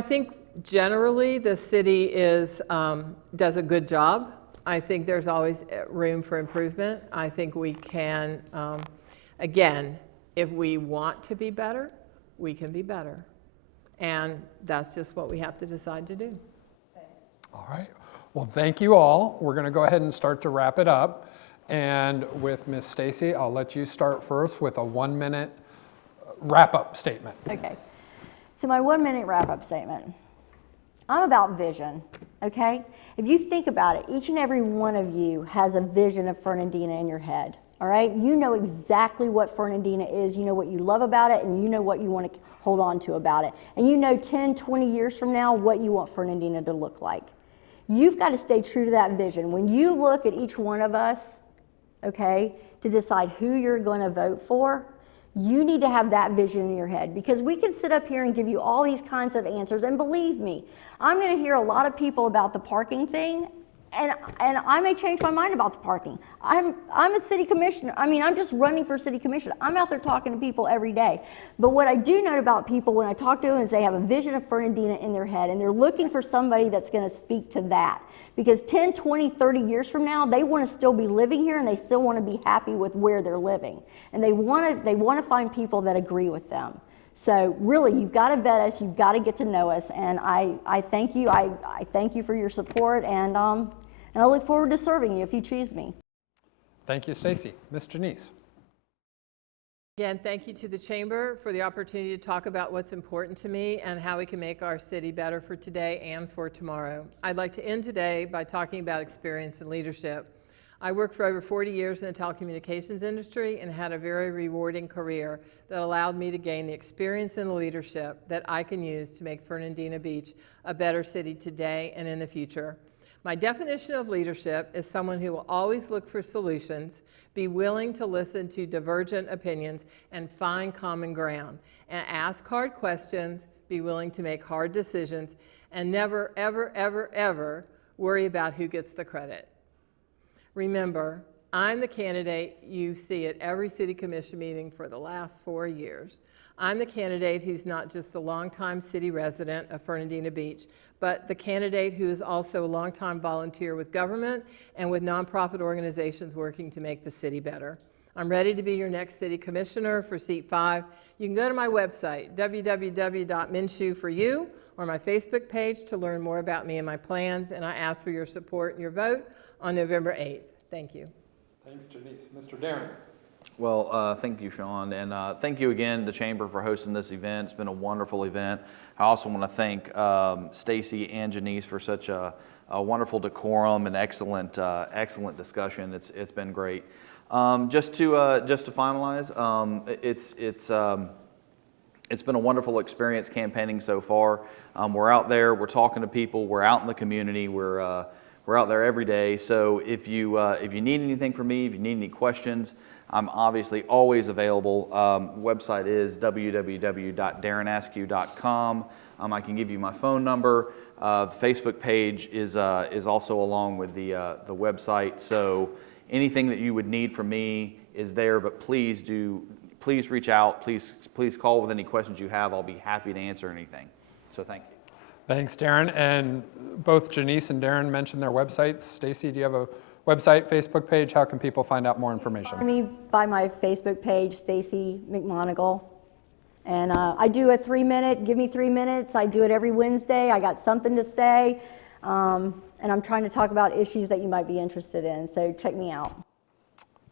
think generally the city does a good job. I think there's always room for improvement. I think we can, again, if we want to be better, we can be better. And that's just what we have to decide to do. All right. Well, thank you all. We're going to go ahead and start to wrap it up. And with Ms. Staci, I'll let you start first with a 1-minute wrap-up statement. Okay. So my 1-minute wrap-up statement. I'm about vision, okay? If you think about it, each and every one of you has a vision of Fernandina in your head. All right, you know exactly what Fernandina is, you know what you love about it, and you know what you want to hold on to about it. And you know 10, 20 years from now what you want Fernandina to look like. You've got to stay true to that vision. When you look at each one of us, okay, to decide who you're going to vote for, you need to have that vision in your head, because we can sit up here and give you all these kinds of answers, and believe me, I'm going to hear a lot of people about the parking thing, and I may change my mind about the parking. I'm a city commissioner. I'm just running for city commissioner. I'm out there talking to people every day. But what I do know about people when I talk to them is they have a vision of Fernandina in their head, and they're looking for somebody that's going to speak to that. Because 10, 20, 30 years from now, they want to still be living here, and they still want to be happy with where they're living. And they want to find people that agree with them. So really, you've got to vet us, you've got to get to know us, and I thank you. I thank you for your support, and I look forward to serving you if you choose me. Thank you, Staci. Ms. Genece. Again, thank you to the Chamber for the opportunity to talk about what's important to me and how we can make our city better for today and for tomorrow. I'd like to end today by talking about experience and leadership. I worked for over 40 years in the telecommunications industry and had a very rewarding career that allowed me to gain the experience and the leadership that I can use to make Fernandina Beach a better city today and in the future. My definition of leadership is someone who will always look for solutions, be willing to listen to divergent opinions, and find common ground, and ask hard questions, be willing to make hard decisions, and never, ever, ever, ever worry about who gets the credit. Remember, I'm the candidate you see at every city commission meeting for the last 4 years. I'm the candidate who's not just a longtime city resident of Fernandina Beach, but the candidate who is also a longtime volunteer with government and with nonprofit organizations working to make the city better. I'm ready to be your next city commissioner for seat 5. You can go to my website, www.minshew4you, or my Facebook page to learn more about me and my plans, and I ask for your support and your vote on November 8th. Thank you. Thanks, Genece. Mr. Darron. Well, thank you, Sean, and thank you again, the Chamber, for hosting this event. It's been a wonderful event. I also want to thank Staci and Genece for such a wonderful decorum and excellent discussion. It's been great. Just to finalize, It's been a wonderful experience campaigning so far. We're out there, we're talking to people, we're out in the community, we're out there every day. So if you need anything from me, if you need any questions, I'm obviously always available. Website is www.darronayscue.com. I can give you my phone number. The Facebook page is also along with the website. So anything that you would need from me is there, but please reach out. Please call with any questions you have. I'll be happy to answer anything. So thank you. Thanks, Darron. And both Genece and Darron mentioned their websites. Staci, do you have a website, Facebook page? How can people find out more information? Find me by my Facebook page, Staci McMonagle. And I do a 3-minute, give me 3 minutes. I do it every Wednesday. I got something to say. And I'm trying to talk about issues that you might be interested in. So check me out.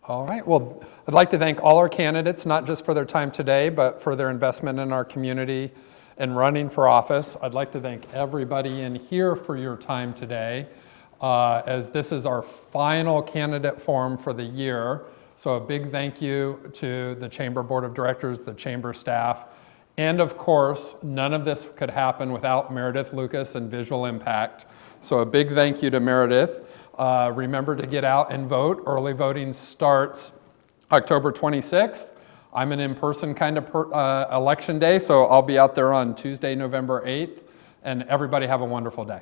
All right. Well, I'd like to thank all our candidates, not just for their time today, but for their investment in our community and running for office. I'd like to thank everybody in here for your time today, as this is our final candidate forum for the year. So a big thank you to the Chamber Board of Directors, the Chamber staff, and of course, none of this could happen without Meredith Lucas and Visual Impact. So a big thank you to Meredith. Remember to get out and vote. Early voting starts October 26th. I'm an in-person kind of election day, so I'll be out there on Tuesday, November 8th. And everybody have a wonderful day.